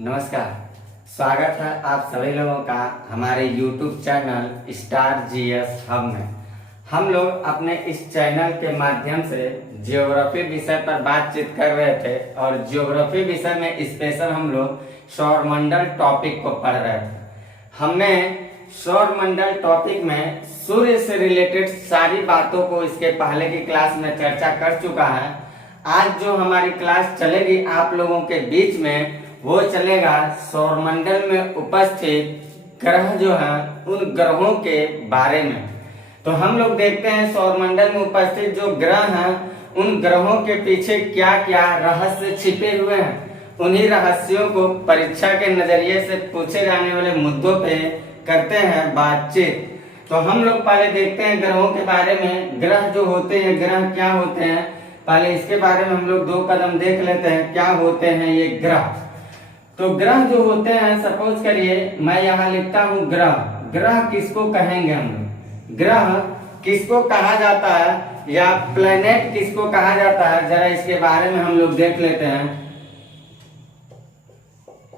नमस्कार। स्वागत है आप सभी लोगों का हमारे YouTube channel star GS hub में। हम लोग अपने इस चैनल के माध्यम से ज्योग्राफी विषय पर बातचीत कर रहे थे और ज्योग्राफी विषय में स्पेशल हम लोग सौरमंडल टॉपिक को पढ़ रहे थे। हमने सौरमंडल टॉपिक में सूर्य से रिलेटेड सारी बातों को इसके पहले की क्लास में चर्चा कर चुका है। आज जो हमारी क्लास चलेगी आप लोगों के बीच में वो चलेगा सौरमंडल में उपस्थित ग्रह जो हैं उन ग्रहों के बारे में। तो हम लोग देखते हैं सौरमंडल में उपस्थित जो ग्रह हैं उन ग्रहों के पीछे क्या क्या रहस्य छिपे हुए हैं। उन्हीं रहस्यों को परीक्षा के नजरिए से पूछे जाने वाले मुद्दों पे करते हैं बातचीत। तो हम लोग पहले देखते हैं ग्रहों के बारे में। ग्रह जो होते हैं, ग्रह क्या होते हैं, पहले इसके बारे में हम लोग दो कदम देख लेते हैं क्या होते हैं ये ग्रह। तो ग्रह जो होते हैं, सपोज करिए मैं यहाँ लिखता हूँ ग्रह। ग्रह किसको कहेंगे हम लोग? ग्रह किसको कहा जाता है या प्लेनेट किसको कहा जाता है, जरा इसके बारे में हम लोग देख लेते हैं।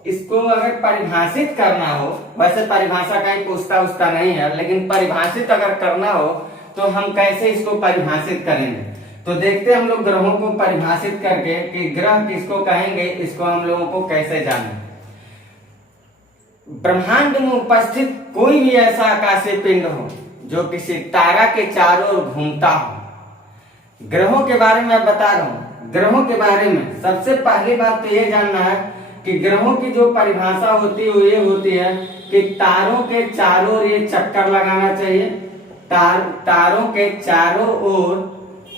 इसको अगर परिभाषित करना हो, वैसे परिभाषा कहीं पूछता उसका नहीं है, लेकिन परिभाषित अगर करना हो तो हम कैसे इसको परिभाषित करेंगे। तो देखते हैं हम लोग ग्रहों को परिभाषित करके कि ग्रह किसको कहेंगे, इसको हम लोगों को कैसे जाने। ब्रह्मांड में उपस्थित कोई भी ऐसा आकाशीय पिंड हो जो किसी तारा के चारों ओर घूमता हो। ग्रहों के बारे में मैं बता रहा हूं। ग्रहों के बारे में सबसे पहली बात तो ये जानना है कि ग्रहों की जो परिभाषा होती है वो ये होती है कि तारों के चारों ओर ये चक्कर लगाना चाहिए। तारों के चारों ओर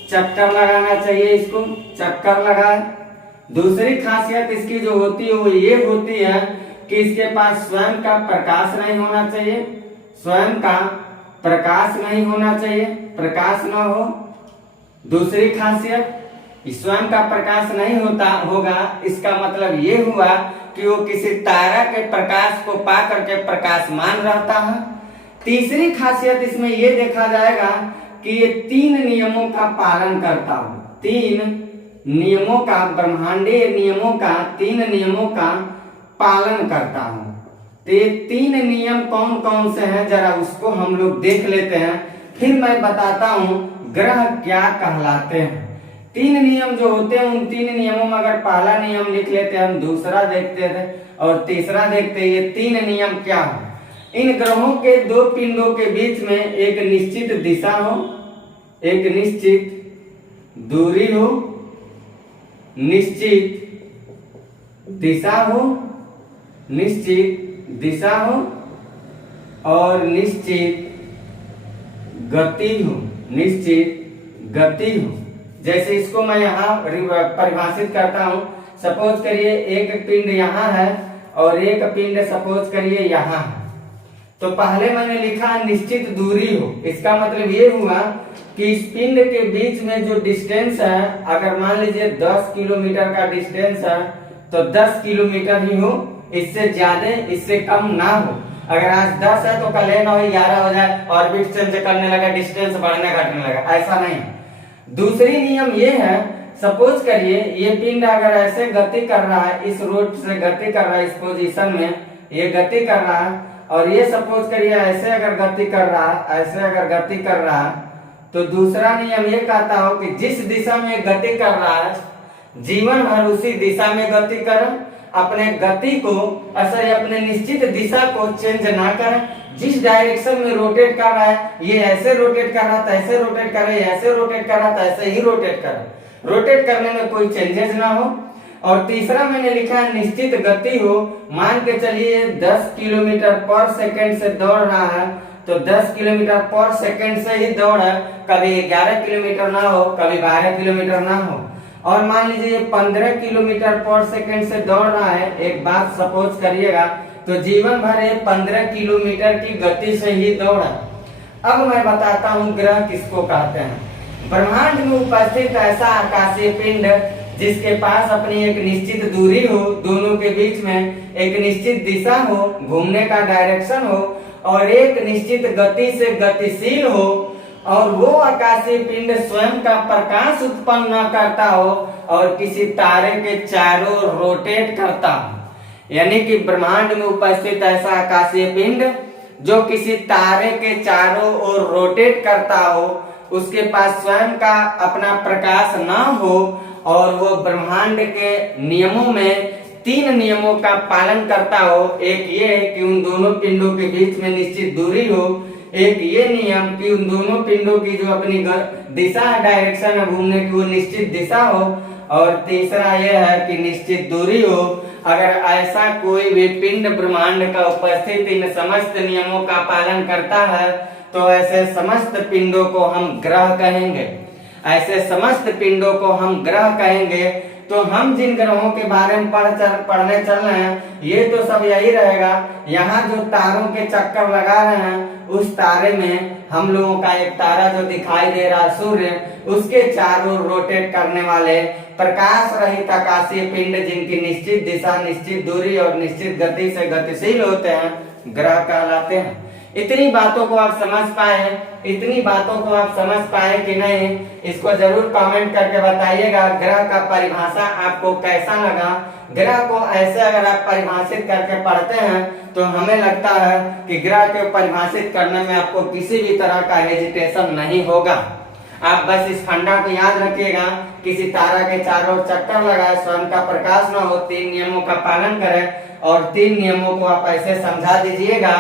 चक्कर लगाना चाहिए, इसको चक्कर लगाए। दूसरी खासियत इसकी जो होती है वो ये होती है कि इसके पास स्वयं का प्रकाश नहीं होना चाहिए। स्वयं का प्रकाश नहीं होना चाहिए, प्रकाश ना हो। दूसरी खासियत स्वयं का प्रकाश नहीं होता होगा, इसका मतलब ये हुआ कि वो किसी तारा के प्रकाश को पा करके प्रकाशमान रहता है। तीसरी खासियत इसमें ये देखा जाएगा कि ये 3 नियमों का पालन करता हो। 3 नियमों का, ब्रह्मांडीय नियमों का, 3 नियमों का पालन करता हूं। तो ये 3 नियम कौन कौन से हैं जरा उसको हम लोग देख लेते हैं, फिर मैं बताता हूं ग्रह क्या कहलाते हैं। 3 नियम जो होते हैं उन 3 नियमों में अगर पहला नियम लिख लेते हैं, हम दूसरा देखते थे और तीसरा देखते, ये 3 नियम क्या हो। इन ग्रहों के 2 पिंडों के बीच में एक निश्चित दिशा हो, एक निश्चित दूरी हो, निश्चित दिशा हो, निश्चित दिशा हो और निश्चित गति हो, निश्चित गति हो। जैसे इसको मैं यहाँ परिभाषित करता हूँ। सपोज करिए एक पिंड यहाँ है और एक पिंड सपोज करिए यहाँ है। तो पहले मैंने लिखा निश्चित दूरी हो। इसका मतलब ये हुआ कि इस पिंड के बीच में जो डिस्टेंस है, अगर मान लीजिए 10 किलोमीटर का डिस्टेंस है तो 10 किलोमीटर ही हो, इससे ज्यादा इससे कम ना हो। अगर आज 10 है तो कल 9 11 हो जाए, ऑर्बिट चेंज करने लगा, डिस्टेंस बढ़ने घटने लगा, ऐसा नहीं। दूसरी नियम ये है, सपोज करिए ये पिंड अगर ऐसे गति कर रहा है, इस रूट से गति कर रहा है, इस पोजीशन में ये गति कर रहा है, और ये सपोज करिए ऐसे अगर गति कर रहा है, ऐसे अगर गति कर रहा है, तो दूसरा नियम ये कहता हो कि जिस दिशा में गति कर रहा है जीवन भर उसी दिशा में गति करें। अपने गति को अपने निश्चित दिशा को चेंज ना करें। जिस डायरेक्शन में रोटेट कर रहा है, ये ऐसे रोटेट कर रहा था, ऐसे रोटेट कर रहा है, ऐसे रोटेट कर रहा था, ऐसे ही रोटेट करे। रोटेट करने में कोई चेंजेस ना हो। और तीसरा मैंने लिखा है निश्चित गति हो। मान के चलिए 10 किलोमीटर पर सेकंड से दौड़ रहा है तो 10 किलोमीटर पर सेकंड से ही दौड़ है, कभी 11 किलोमीटर ना हो, कभी 12 किलोमीटर ना हो। और मान लीजिए 15 किलोमीटर पर सेकंड से दौड़ रहा है, एक बात सपोज करिएगा, तो जीवन भर ये 15 किलोमीटर की गति से ही दौड़ है। अब मैं बताता हूँ ग्रह किसको कहते हैं। ब्रह्मांड में उपस्थित ऐसा आकाशीय पिंड जिसके पास अपनी एक निश्चित दूरी हो, दोनों के बीच में एक निश्चित दिशा हो, घूमने का डायरेक्शन हो और एक निश्चित गति से गतिशील हो, और वो आकाशीय पिंड स्वयं का प्रकाश उत्पन्न न करता हो और किसी तारे के चारों रोटेट करता हो। यानी कि ब्रह्मांड में उपस्थित ऐसा आकाशीय पिंड जो किसी तारे के चारों ओर रोटेट करता हो, उसके पास स्वयं का अपना प्रकाश ना हो और वो ब्रह्मांड के नियमों में 3 नियमों का पालन करता हो। एक ये कि उन दोनों पिंडों के बीच में निश्चित दूरी हो, एक ये नियम कि उन दोनों पिंडों की जो अपनी दिशा डायरेक्शन है घूमने की वो निश्चित दिशा हो, और तीसरा यह है कि निश्चित दूरी हो। अगर ऐसा कोई भी पिंड ब्रह्मांड का उपस्थित इन समस्त नियमों का पालन करता है तो ऐसे समस्त पिंडों को हम ग्रह कहेंगे। ऐसे समस्त पिंडों को हम ग्रह कहेंगे। तो हम जिन ग्रहों के बारे में पढ़ने चल रहे हैं ये तो सब यही रहेगा। यहाँ जो तारों के चक्कर लगा रहे हैं उस तारे में हम लोगों का एक तारा जो दिखाई दे रहा है सूर्य, उसके चारों रोटेट करने वाले प्रकाश रहित आकाशीय पिंड जिनकी निश्चित दिशा, निश्चित दूरी और निश्चित गति से गतिशील होते हैं ग्रह कहलाते हैं। इतनी बातों को आप समझ पाए, इतनी बातों को आप समझ पाए कि नहीं, इसको जरूर कमेंट करके बताइएगा। ग्रह का परिभाषा आपको कैसा लगा? ग्रह को ऐसे अगर आप परिभाषित करके पढ़ते हैं तो हमें लगता है कि ग्रह को परिभाषित करने में आपको किसी भी तरह का हेजिटेशन नहीं होगा। आप बस इस फंडा को याद रखिएगा, किसी तारा के चारों चक्कर लगाए, स्वयं का प्रकाश न हो, 3 नियमों का पालन करें और 3 नियमों को आप ऐसे समझा दीजिएगा।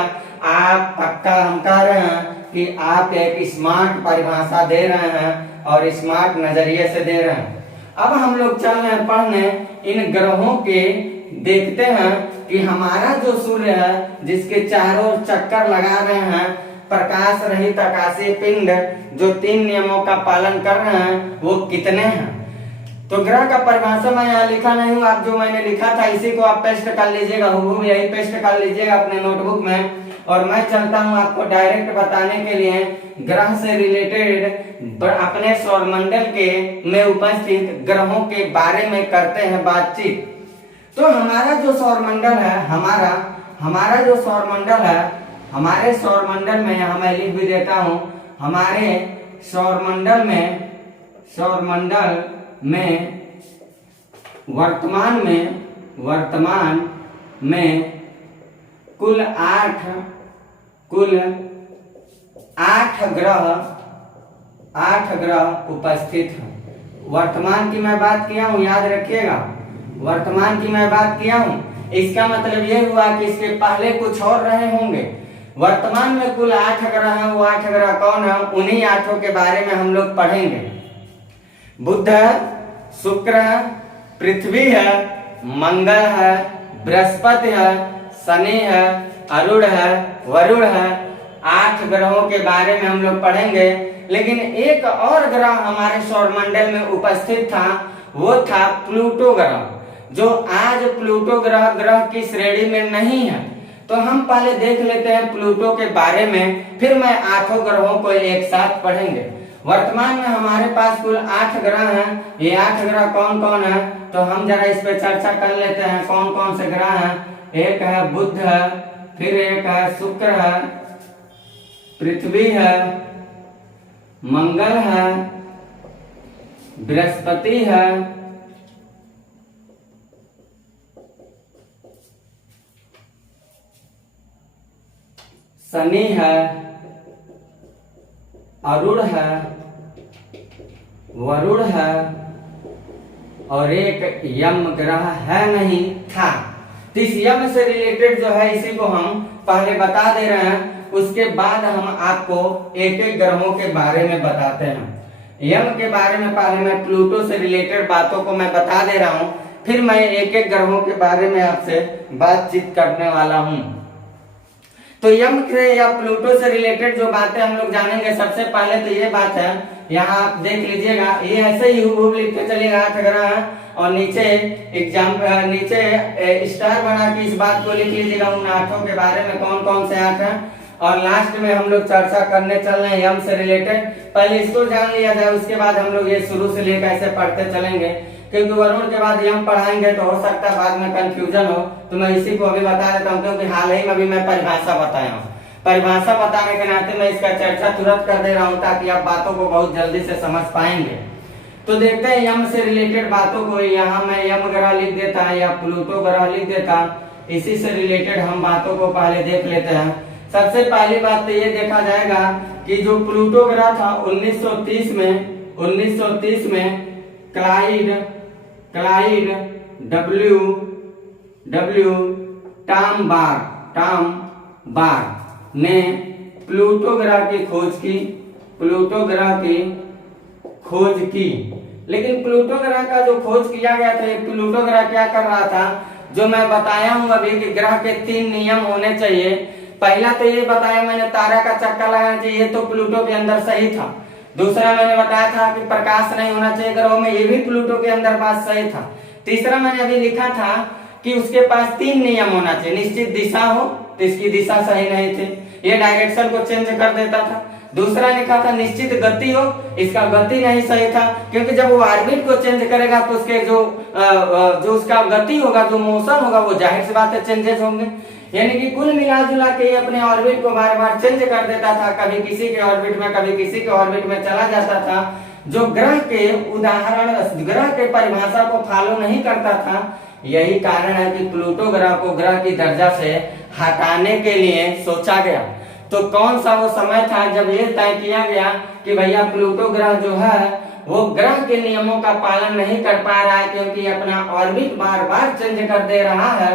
आप पक्का हम कह रहे हैं कि आप एक स्मार्ट परिभाषा दे रहे हैं और स्मार्ट नजरिए से दे रहे हैं। अब हम लोग चल रहे हैं पढ़ने इन ग्रहों के, देखते हैं कि हमारा जो सूर्य है जिसके चारों चक्कर लगा रहे हैं प्रकाश रहित आकाशीय पिंड जो 3 नियमों का पालन कर रहे हैं वो कितने हैं। तो ग्रह का परिभाषा मैं यहाँ लिखा नहीं हूँ, आप जो मैंने लिखा था इसी को आप पेस्ट कर लीजिएगा, हुबहू यही पेस्ट कर लीजिएगा अपने नोटबुक में। और मैं चलता हूँ आपको डायरेक्ट बताने के लिए ग्रह से रिलेटेड अपने सौरमंडल के में उपस्थित ग्रहों के बारे में करते हैं बातचीत। तो हमारा जो सौरमंडल है, हमारा जो सौरमंडल है, हमारे सौरमंडल में यहाँ मैं लिख भी देता हूँ, हमारे सौरमंडल में वर्तमान में कुल 8 ग्रह उपस्थित हैं। वर्तमान की मैं बात किया हूँ, याद रखिएगा, वर्तमान की मैं बात किया हूँ। इसका मतलब ये हुआ कि इसके पहले कुछ और रहे होंगे। वर्तमान में कुल 8 ग्रह हैं। वो 8 ग्रह कौन है? उन्हीं 8 के बारे में हम लोग पढ़ेंगे। बुध है, शुक्र है, पृथ्वी है, मंगल है, बृहस्पति है, शनि है, अरुण है, वरुण है। 8 ग्रहों के बारे में हम लोग पढ़ेंगे। लेकिन एक और ग्रह हमारे सौरमंडल में उपस्थित था, वो था प्लूटो ग्रह, जो आज प्लूटो ग्रह की श्रेणी में नहीं है। तो हम पहले देख लेते हैं प्लूटो के बारे में, फिर मैं 8 ग्रहों को एक साथ पढ़ेंगे। वर्तमान में हमारे पास कुल 8 ग्रह हैं। ये 8 ग्रह कौन कौन है तो हम जरा इस पे चर्चा कर लेते हैं कौन कौन से ग्रह हैं। एक है बुध है, फिर एक है शुक्र है, पृथ्वी है, मंगल है, बृहस्पति है, शनि है, अरुण है, वरुण है और एक यम ग्रह है नहीं था। तो इस यम से रिलेटेड जो है इसी को हम पहले बता दे रहे हैं, उसके बाद हम आपको एक एक ग्रहों के बारे में बताते हैं। यम के बारे में पहले मैं प्लूटो से रिलेटेड बातों को मैं बता दे रहा हूं, फिर मैं एक एक ग्रहों के बारे में आपसे बातचीत करने वाला हूं। तो यम से या प्लूटो से रिलेटेड जो बातें हम लोग जानेंगे, सबसे पहले तो ये बात है, यहाँ आप देख लीजिएगा, ये ऐसे ही हुबहू लिखते चलिएगा 8 ग्रह है और नीचे स्टार बना के इस बात को लिख लीजिएगा उन 8 के बारे में कौन कौन से 8 हैं। और लास्ट में हम लोग चर्चा करने चल रहे हैं यम से रिलेटेड। पहले इसको जान लिया जाए, उसके बाद हम लोग ये शुरू से लेकर ऐसे पढ़ते चलेंगे, क्योंकि वरुण के बाद यम पढ़ाएंगे तो हो सकता है बाद में कंफ्यूजन हो। तो मैं इसी को अभी बता देता हूँ, क्योंकि हाल ही में अभी मैं परिभाषा बताया हूँ। परिभाषा बताने के नाते मैं इसका चर्चा तुरंत कर दे रहा हूँ ताकि आप बातों को बहुत जल्दी से समझ पाएंगे। तो देखते हैं यम से रिलेटेड बातों को। यहाँ मैं यम ग्रह लिख देता या प्लूटो ग्रह लिख देता। इसी से रिलेटेड हम बातों को पहले देख लेते हैं। सबसे पहली बात तो ये देखा जाएगा कि जो प्लूटो ग्रह था 1930 में क्लाइड डब्ल्यू टॉमबार्ग ने प्लूटो ग्रह की खोज की। लेकिन प्लूटो ग्रह का जो खोज किया गया था, ये प्लूटो ग्रह क्या कर रहा था, जो मैं बताया हूं अभी कि ग्रह के 3 नियम होने चाहिए। पहला तो ये बताया मैंने, तारा का चक्का लगाना चाहिए, ये तो प्लूटो के अंदर सही था। दूसरा मैंने बताया था कि प्रकाश नहीं होना चाहिए ग्रहों में, ये भी प्लूटो के अंदर बात सही था। तीसरा मैंने अभी लिखा था कि उसके पास 3 नियम होना चाहिए, निश्चित दिशा हो, तो इसकी दिशा सही नहीं थी, ये डायरेक्शन को चेंज कर देता था। दूसरा लिखा था निश्चित गति हो, इसका गति नहीं सही था, क्योंकि जब वो ऑर्बिट को चेंज करेगा तो उसके जो उसका गति होगा, जो मोशन होगा, वो जाहिर सी बात है चेंजेस होंगे। यानी कि कुल मिला जुला के अपने ऑर्बिट को बार बार चेंज कर देता था, कभी किसी के ऑर्बिट में कभी किसी के ऑर्बिट में चला जाता था, जो ग्रह के ग्रह के परिभाषा को फॉलो नहीं करता था। यही कारण है कि प्लूटो ग्रह को ग्रह की दर्जा से हटाने के लिए सोचा गया। तो कौन सा वो समय था जब ये तय किया गया कि भैया प्लूटो ग्रह जो है वो ग्रह के नियमों का पालन नहीं कर पा रहा है, क्योंकि अपना ऑर्बिट बार बार चेंज कर दे रहा है,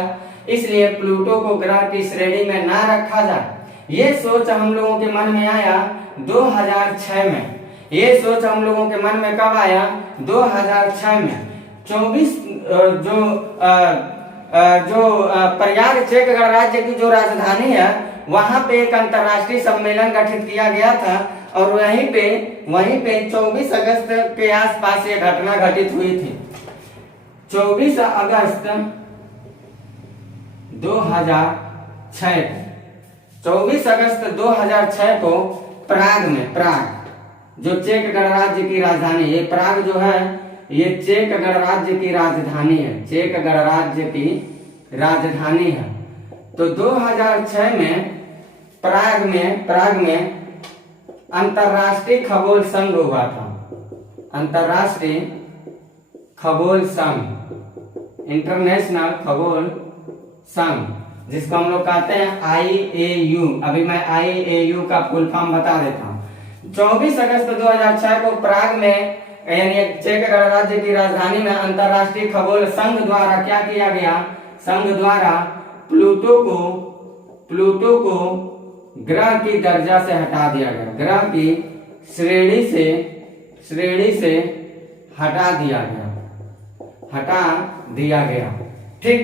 इसलिए प्लूटो को ग्रह की श्रेणी में ना रखा जाए। ये सोच हम लोगों के मन में आया 2006 में। ये सोच हम लोगों के मन में कब आया? 2006 में। 24 जो प्रयाग चेक गणराज्य की जो राजधानी है, वहां पे एक अंतरराष्ट्रीय सम्मेलन गठित किया गया था, और वहीं पे 24 अगस्त के आसपास ये घटना घटित हुई थी। 24 अगस्त 2006 को प्राग जो चेक गणराज्य की राजधानी, ये प्राग जो है ये चेक गणराज्य की राजधानी है, चेक गणराज्य की राजधानी है। तो 2006 में प्राग में अंतरराष्ट्रीय खगोल संघ हुआ था, अंतरराष्ट्रीय खगोल संघ, इंटरनेशनल खगोल संघ, जिसको हम लोग कहते हैं IAU। अभी मैं IAU का फुल फॉर्म बता देता हूँ। 24 अगस्त 2006 को प्राग में, यानी चेक गणराज्य की राजधानी में, अंतरराष्ट्रीय खगोल संघ द्वारा क्या किया गया? संघ द्वारा प्लूटो को ग्रह की दर्जा से हटा दिया गया, ग्रह की श्रेणी से हटा दिया गया। ठीक,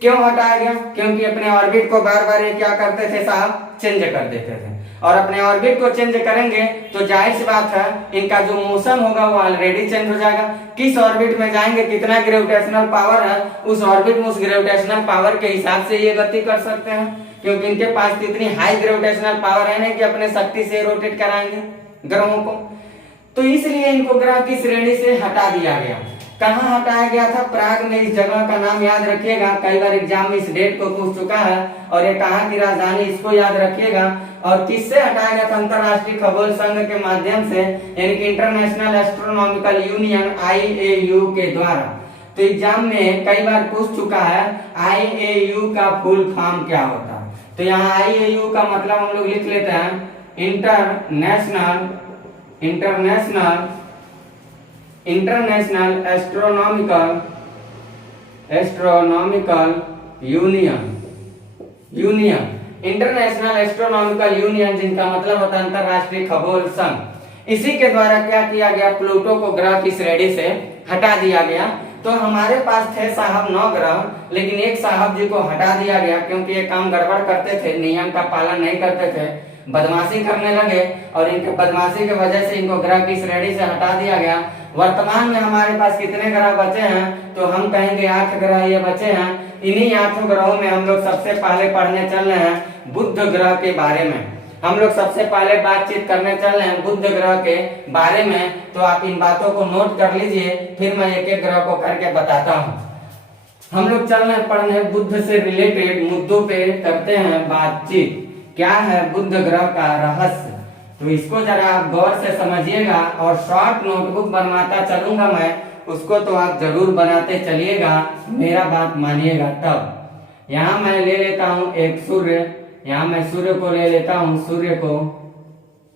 क्यों हटाया गया? क्योंकि अपने ऑर्बिट को बार बार ये क्या करते थे साहब? चेंज कर देते थे, और अपने ऑर्बिट को चेंज करेंगे तो जाहिर सी बात है इनका जो मोशन होगा वो ऑलरेडी चेंज हो जाएगा। किस ऑर्बिट में जाएंगे, कितना ग्रेविटेशनल पावर है उस ऑर्बिट में, उस ग्रेविटेशनल पावर के हिसाब से ये गति कर सकते हैं, क्योंकि इनके पास इतनी हाई ग्रेविटेशनल पावर है नहीं कि अपने शक्ति से रोटेट कराएंगे ग्रहों को। तो इसलिए इनको ग्रह की श्रेणी से हटा दिया गया। कहाँ हटाया गया था? प्राग में। इस जगह का नाम याद रखिएगा, कई बार एग्जाम में इस डेट को पूछ चुका है, और ये कहाँ की राजधानी, इसको याद रखिएगा। और किससे हटाया गया था? अंतरराष्ट्रीय खगोल संघ के माध्यम से, यानी कि इंटरनेशनल एस्ट्रोनॉमिकल यूनियन IAU के द्वारा। तो एग्जाम में कई बार पूछ चुका है IAU का फुल फॉर्म क्या होता है। तो यहाँ IAU का मतलब हम लोग लिख लेते हैं, international astronomical union, international astronomical union, जिनका मतलब होता है अंतरराष्ट्रीय खगोल संघ। इसी के द्वारा क्या किया गया? प्लूटो को ग्रह की श्रेणी से हटा दिया गया। तो हमारे पास थे साहब 9 ग्रह, लेकिन एक साहब जी को हटा दिया गया, क्योंकि ये काम गड़बड़ करते थे, नियम का पालन नहीं करते थे, बदमाशी करने लगे, और इनके बदमाशी की वजह से इनको ग्रह की श्रेणी से हटा दिया गया। वर्तमान में हमारे पास कितने ग्रह बचे हैं? तो हम कहेंगे 8 ग्रह ये बचे हैं। इन्हीं 8 ग्रहों में हम लोग सबसे पहले पढ़ने चल रहे हैं बुध ग्रह के बारे में। हम लोग सबसे पहले बातचीत करने चल रहे हैं बुध ग्रह के बारे में। तो आप इन बातों को नोट कर लीजिए, फिर मैं एक एक ग्रह को करके बताता हूँ। हम लोग चल रहे हैं पढ़ने बुध से रिलेटेड मुद्दों पे करते हैं बातचीत। क्या है बुध ग्रह का रहस्य? तो इसको जरा आप गौर से समझिएगा, और शॉर्ट नोटबुक बनवाता चलूंगा मैं, उसको तो आप जरूर बनाते चलिएगा, मेरा बात मानिएगा तब। यहाँ मैं ले लेता हूँ एक सूर्य, यहाँ मैं सूर्य को ले लेता हूँ,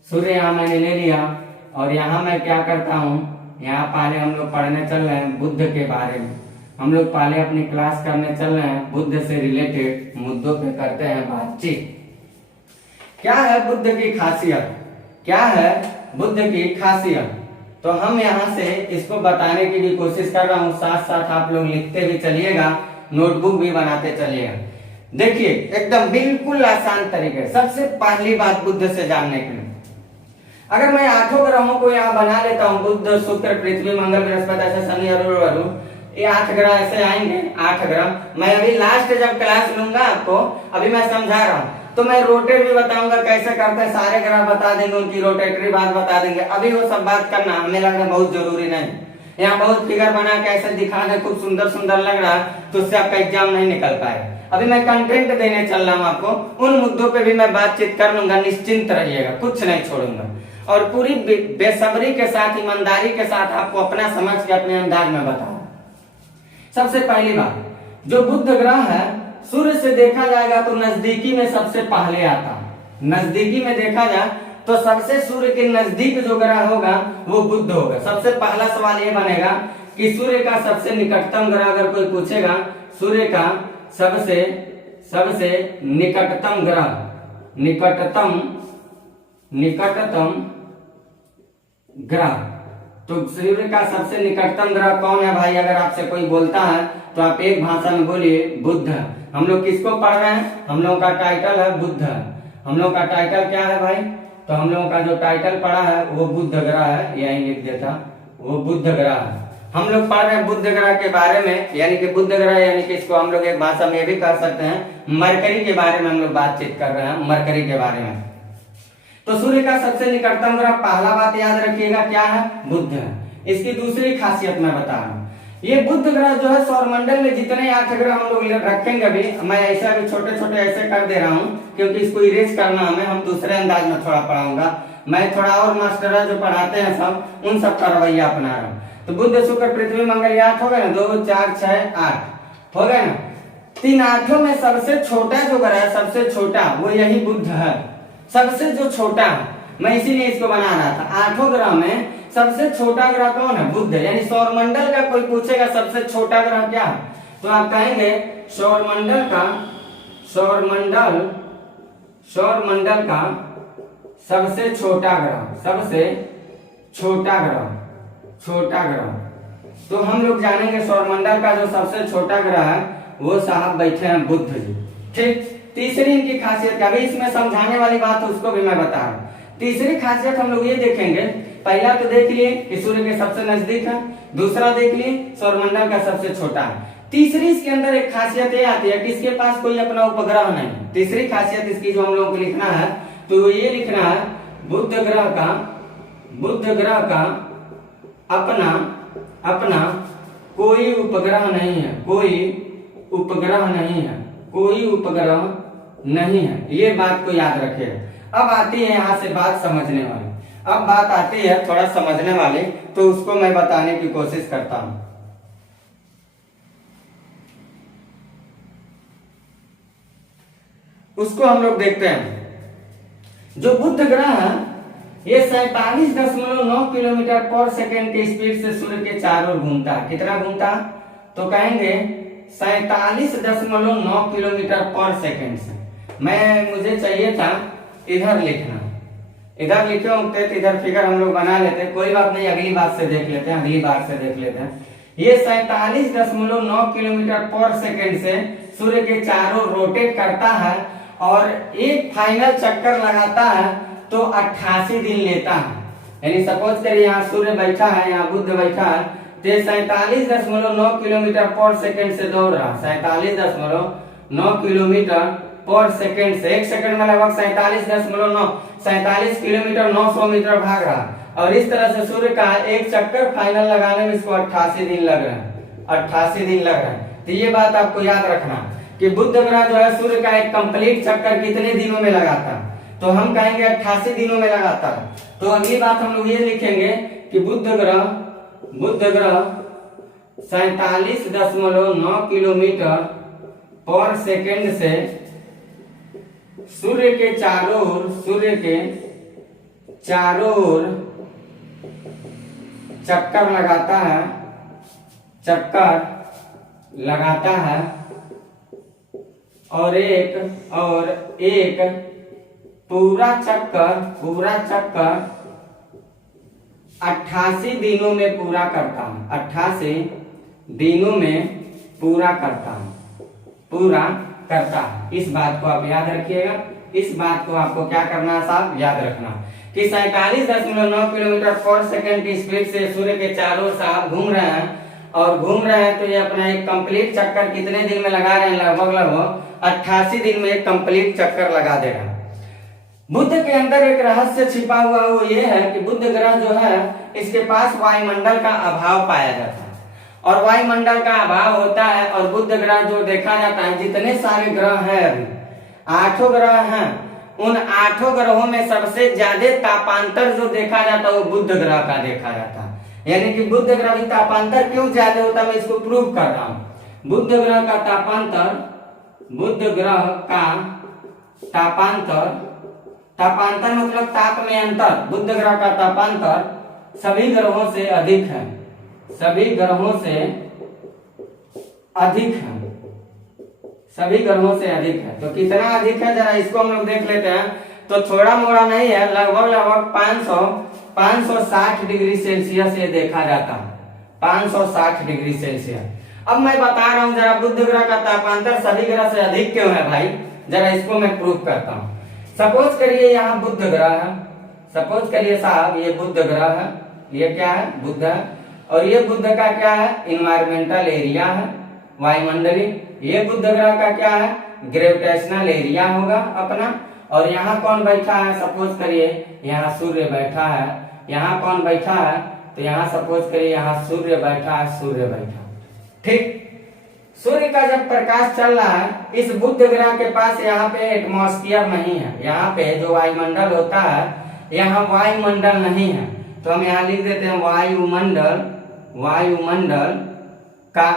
सूर्य यहाँ मैंने ले लिया। और यहाँ मैं क्या करता हूँ, यहाँ पहले हम लोग पढ़ने चल रहे हैं बुद्ध के बारे में। हम लोग पहले अपनी क्लास करने चल रहे हैं, बुद्ध से रिलेटेड मुद्दों पे करते हैं बातचीत। क्या है बुद्ध की खासियत, क्या है बुद्ध की खासियत, तो हम यहाँ से इसको बताने की भी कोशिश कर रहा हूँ, साथ साथ आप लोग लिखते भी चलिएगा, नोटबुक भी बनाते चलिएगा। देखिए एकदम बिल्कुल आसान तरीके। सबसे पहली बात बुद्ध से जानने के लिए, अगर मैं 8 ग्रहों को यहाँ बना लेता हूँ, बुद्ध, शुक्र, पृथ्वी, मंगल, बृहस्पति, ऐसे शनि, अरुण, ये 8 ग्रह ऐसे आएंगे, 8 ग्रह। मैं अभी लास्ट जब क्लास लूंगा आपको, अभी मैं समझा रहा हूँ, तो मैं रोटेट भी बताऊंगा कैसे करते हैं, सारे ग्रह बता देंगे, उनकी रोटेटरी बात बता देंगे। अभी वो सब बात करना हमें लग रहा है बहुत जरूरी नहीं। यहाँ बहुत फिगर बना के ऐसे दिखा दे, खूब सुंदर सुंदर लग रहा है, तो उससे आपका एग्जाम नहीं निकल पाएगा। अभी मैं कंटेंट देने चल रहा हूँ आपको, उन मुद्दों पे भी मैं बातचीत कर लूंगा, निश्चिंत रहिएगा, कुछ नहीं छोड़ूंगा। और पूरी बेसब्री के साथ, ईमानदारी के साथ आपको अपना समझ के अपने अंदाज में बताऊं। सबसे पहली बात, जो बुध ग्रह है सूर्य से देखा जाएगा तो नजदीकी में सबसे पहले आता है। नजदीकी में देखा जाए तो सबसे सूर्य के नजदीक जो ग्रह होगा वो बुध होगा। सबसे पहला सवाल ये बनेगा कि सूर्य का सबसे निकटतम ग्रह, अगर कोई पूछेगा सूर्य का सबसे निकटतम ग्रह, निकटतम ग्रह, तो सूर्य का सबसे निकटतम ग्रह कौन है भाई? अगर आपसे कोई बोलता है तो आप एक भाषा में बोलिए बुध। हम लोग किसको पढ़ रहे हैं? हम लोगों का टाइटल है बुध। हम लोग का टाइटल क्या है भाई? तो हम लोगों का जो टाइटल पढ़ा है वो बुध ग्रह है, यही लिख देता, वो बुध ग्रह है। हम लोग पढ़ रहे हैं बुध ग्रह के बारे में, यानी कि बुध ग्रह, यानी कि इसको हम लोग एक भाषा में भी कर सकते हैं मरकरी के बारे में हम लोग बातचीत कर रहे हैं, मरकरी के बारे में। तो सूर्य का सबसे निकटतम ग्रह, पहला बात याद रखिएगा क्या है? बुध है। इसकी दूसरी खासियत मैं बता रहा हूँ, ये बुध ग्रह जो है सौरमंडल में जितने 8 ग्रह हम लोग रखेंगे, अभी मैं ऐसा भी छोटे छोटे ऐसे कर दे रहा हूँ क्योंकि इसको इरेज करना हमें, हम दूसरे अंदाज में थोड़ा पढ़ाऊंगा। मैं थोड़ा और मास्टर है जो पढ़ाते हैं सब, उन सब का रवैया अपना रहा हूँ। तो बुध, शुक्र, पृथ्वी, मंगल, 8 हो गए ना, 2 4 6 8 हो गए ना। 3 8 में सबसे छोटा जो ग्रह है, सबसे छोटा वो यही बुध है, सबसे जो छोटा है। मैं इसीलिए इसको बना रहा था। 8 ग्रह में सबसे छोटा ग्रह कौन है? बुध है। यानी सौरमंडल का कोई पूछेगा सबसे छोटा ग्रह क्या है, तो आप कहेंगे सौरमंडल का सबसे छोटा ग्रह। तो हम लोग जानेंगे सौरमंडल का जो सबसे छोटा ग्रह है वो साहब बैठे हैं बुध जी। ठीक, तीसरी इनकी खासियत क्या? अभी इसमें समझाने वाली बात उसको भी मैं बता रहा हूँ। तीसरी खासियत हम लोग ये देखेंगे, पहला तो देख लिए कि सूर्य के सबसे नजदीक है, दूसरा देख लिए सौरमंडल का सबसे छोटा है। तीसरी इसके अंदर एक खासियत ये आती है कि इसके पास कोई अपना उपग्रह नहीं। तीसरी खासियत इसकी जो हम लोगों को लिखना है तो ये लिखना है बुध ग्रह का अपना कोई उपग्रह नहीं है, कोई उपग्रह नहीं है। ये बात को याद रखिए। अब आती है यहाँ से बात समझने वाली, अब बात आती है थोड़ा समझने वाली, तो उसको मैं बताने की कोशिश करता हूं। उसको हम लोग देखते हैं। जो बुध ग्रह है ये 47.9 किलोमीटर पर सेकेंड की स्पीड से सूर्य के चारों ओर घूमता है। कितना घूमता? तो कहेंगे 47.9 किलोमीटर पर सेकेंड से। मुझे चाहिए था इधर लिखना, इधर लिखे होते तो इधर फिगर हम लोग बना लेते, कोई बात नहीं, अगली बार से देख लेते हैं। ये 47.9 किलोमीटर पर सेकेंड से सूर्य के चारों रोटेट करता है और एक फाइनल चक्कर लगाता है तो 88 दिन लेता है। यानी सपोज करिए यहाँ सूर्य बैठा है, यहाँ बुध बैठा है, तो 47.9 किलोमीटर पर सेकेंड से दौड़ रहा, 47.9 किलोमीटर पर सेकेंड से, एक सेकंड में लगभग 47 किलोमीटर 900 मीटर भाग रहा। और इस तरह से सूर्य का एक चक्कर फाइनल लगाने में इसको 88 दिन लग रहे हैं, 88 दिन लग रहे हैं। तो ये बात आपको याद रखना कि बुध ग्रह जो है सूर्य का एक कंप्लीट चक्कर कितने दिनों में लगाता है? तो हम कहेंगे 88 दिनों में लगाता है। तो अगली बात हम लोग ये लिखेंगे कि बुध ग्रह 47.9 पर सेकंड से सूर्य के चारों ओर चक्कर लगाता है और एक पूरा चक्कर 88 दिनों में पूरा करता हूं। 88 दिनों में पूरा करता है। इस बात को आप याद रखिएगा। इस बात को आपको क्या करना है साहब, याद रखना कि 47.9 किलोमीटर पर सेकंड की स्पीड से सूर्य के चारों ओर आप घूम रहे हैं तो ये अपना एक कंप्लीट चक्कर कितने दिन में लगा रहे हैं, लगभग 88 दिन में एक कंप्लीट चक्कर लगा देगा। बुध के अंदर एक रहस्य छिपा हुआ वो ये है कि बुध ग्रह जो है इसके पास वायुमंडल का अभाव पाया जाता है और वायुमंडल का अभाव होता है और बुध ग्रह जो देखा जाता है, जितने सारे ग्रह हैं अभी 8 ग्रह हैं, उन 8 ग्रहों में सबसे ज्यादा तापांतर जो देखा जाता है वो बुध ग्रह का देखा जाता है। यानी कि बुध ग्रह में तापांतर क्यों ज्यादा होता है, मैं इसको प्रूव कर रहा हूं। बुध ग्रह का तापांतर मतलब ताप में अंतर। बुध ग्रह का तापांतर सभी ग्रहों से अधिक है, सभी ग्रहों से अधिक है। तो कितना अधिक है जरा इसको हम लोग देख लेते हैं। तो थोड़ा मोड़ा नहीं है, लगभग 560 डिग्री सेल्सियस ये देखा जाता है, 560 डिग्री सेल्सियस। अब मैं बता रहा हूं जरा बुध ग्रह का तापांतर सभी ग्रह से अधिक क्यों है भाई, जरा इसको मैं प्रूव करता हूं। सपोज करिए यहाँ बुध ग्रह है, सपोज करिए साहब ये बुध ग्रह है, ये क्या है, बुध है, और ये बुध का क्या है, इन्वायरमेंटल एरिया है, वायुमंडली। ये बुध ग्रह का क्या है, ग्रेविटेशनल एरिया होगा अपना। और यहाँ कौन बैठा है, सपोज करिए यहाँ सूर्य बैठा है। यहाँ कौन बैठा है, तो यहाँ सपोज करिए यहाँ सूर्य बैठा है, ठीक। सूर्य का जब प्रकाश चल रहा है, इस बुध ग्रह के पास यहाँ पे एटमॉस्फेयर नहीं है, यहाँ पे जो वायुमंडल होता है यहाँ वायुमंडल नहीं है। तो हम यहाँ लिख देते हैं वायुमंडल का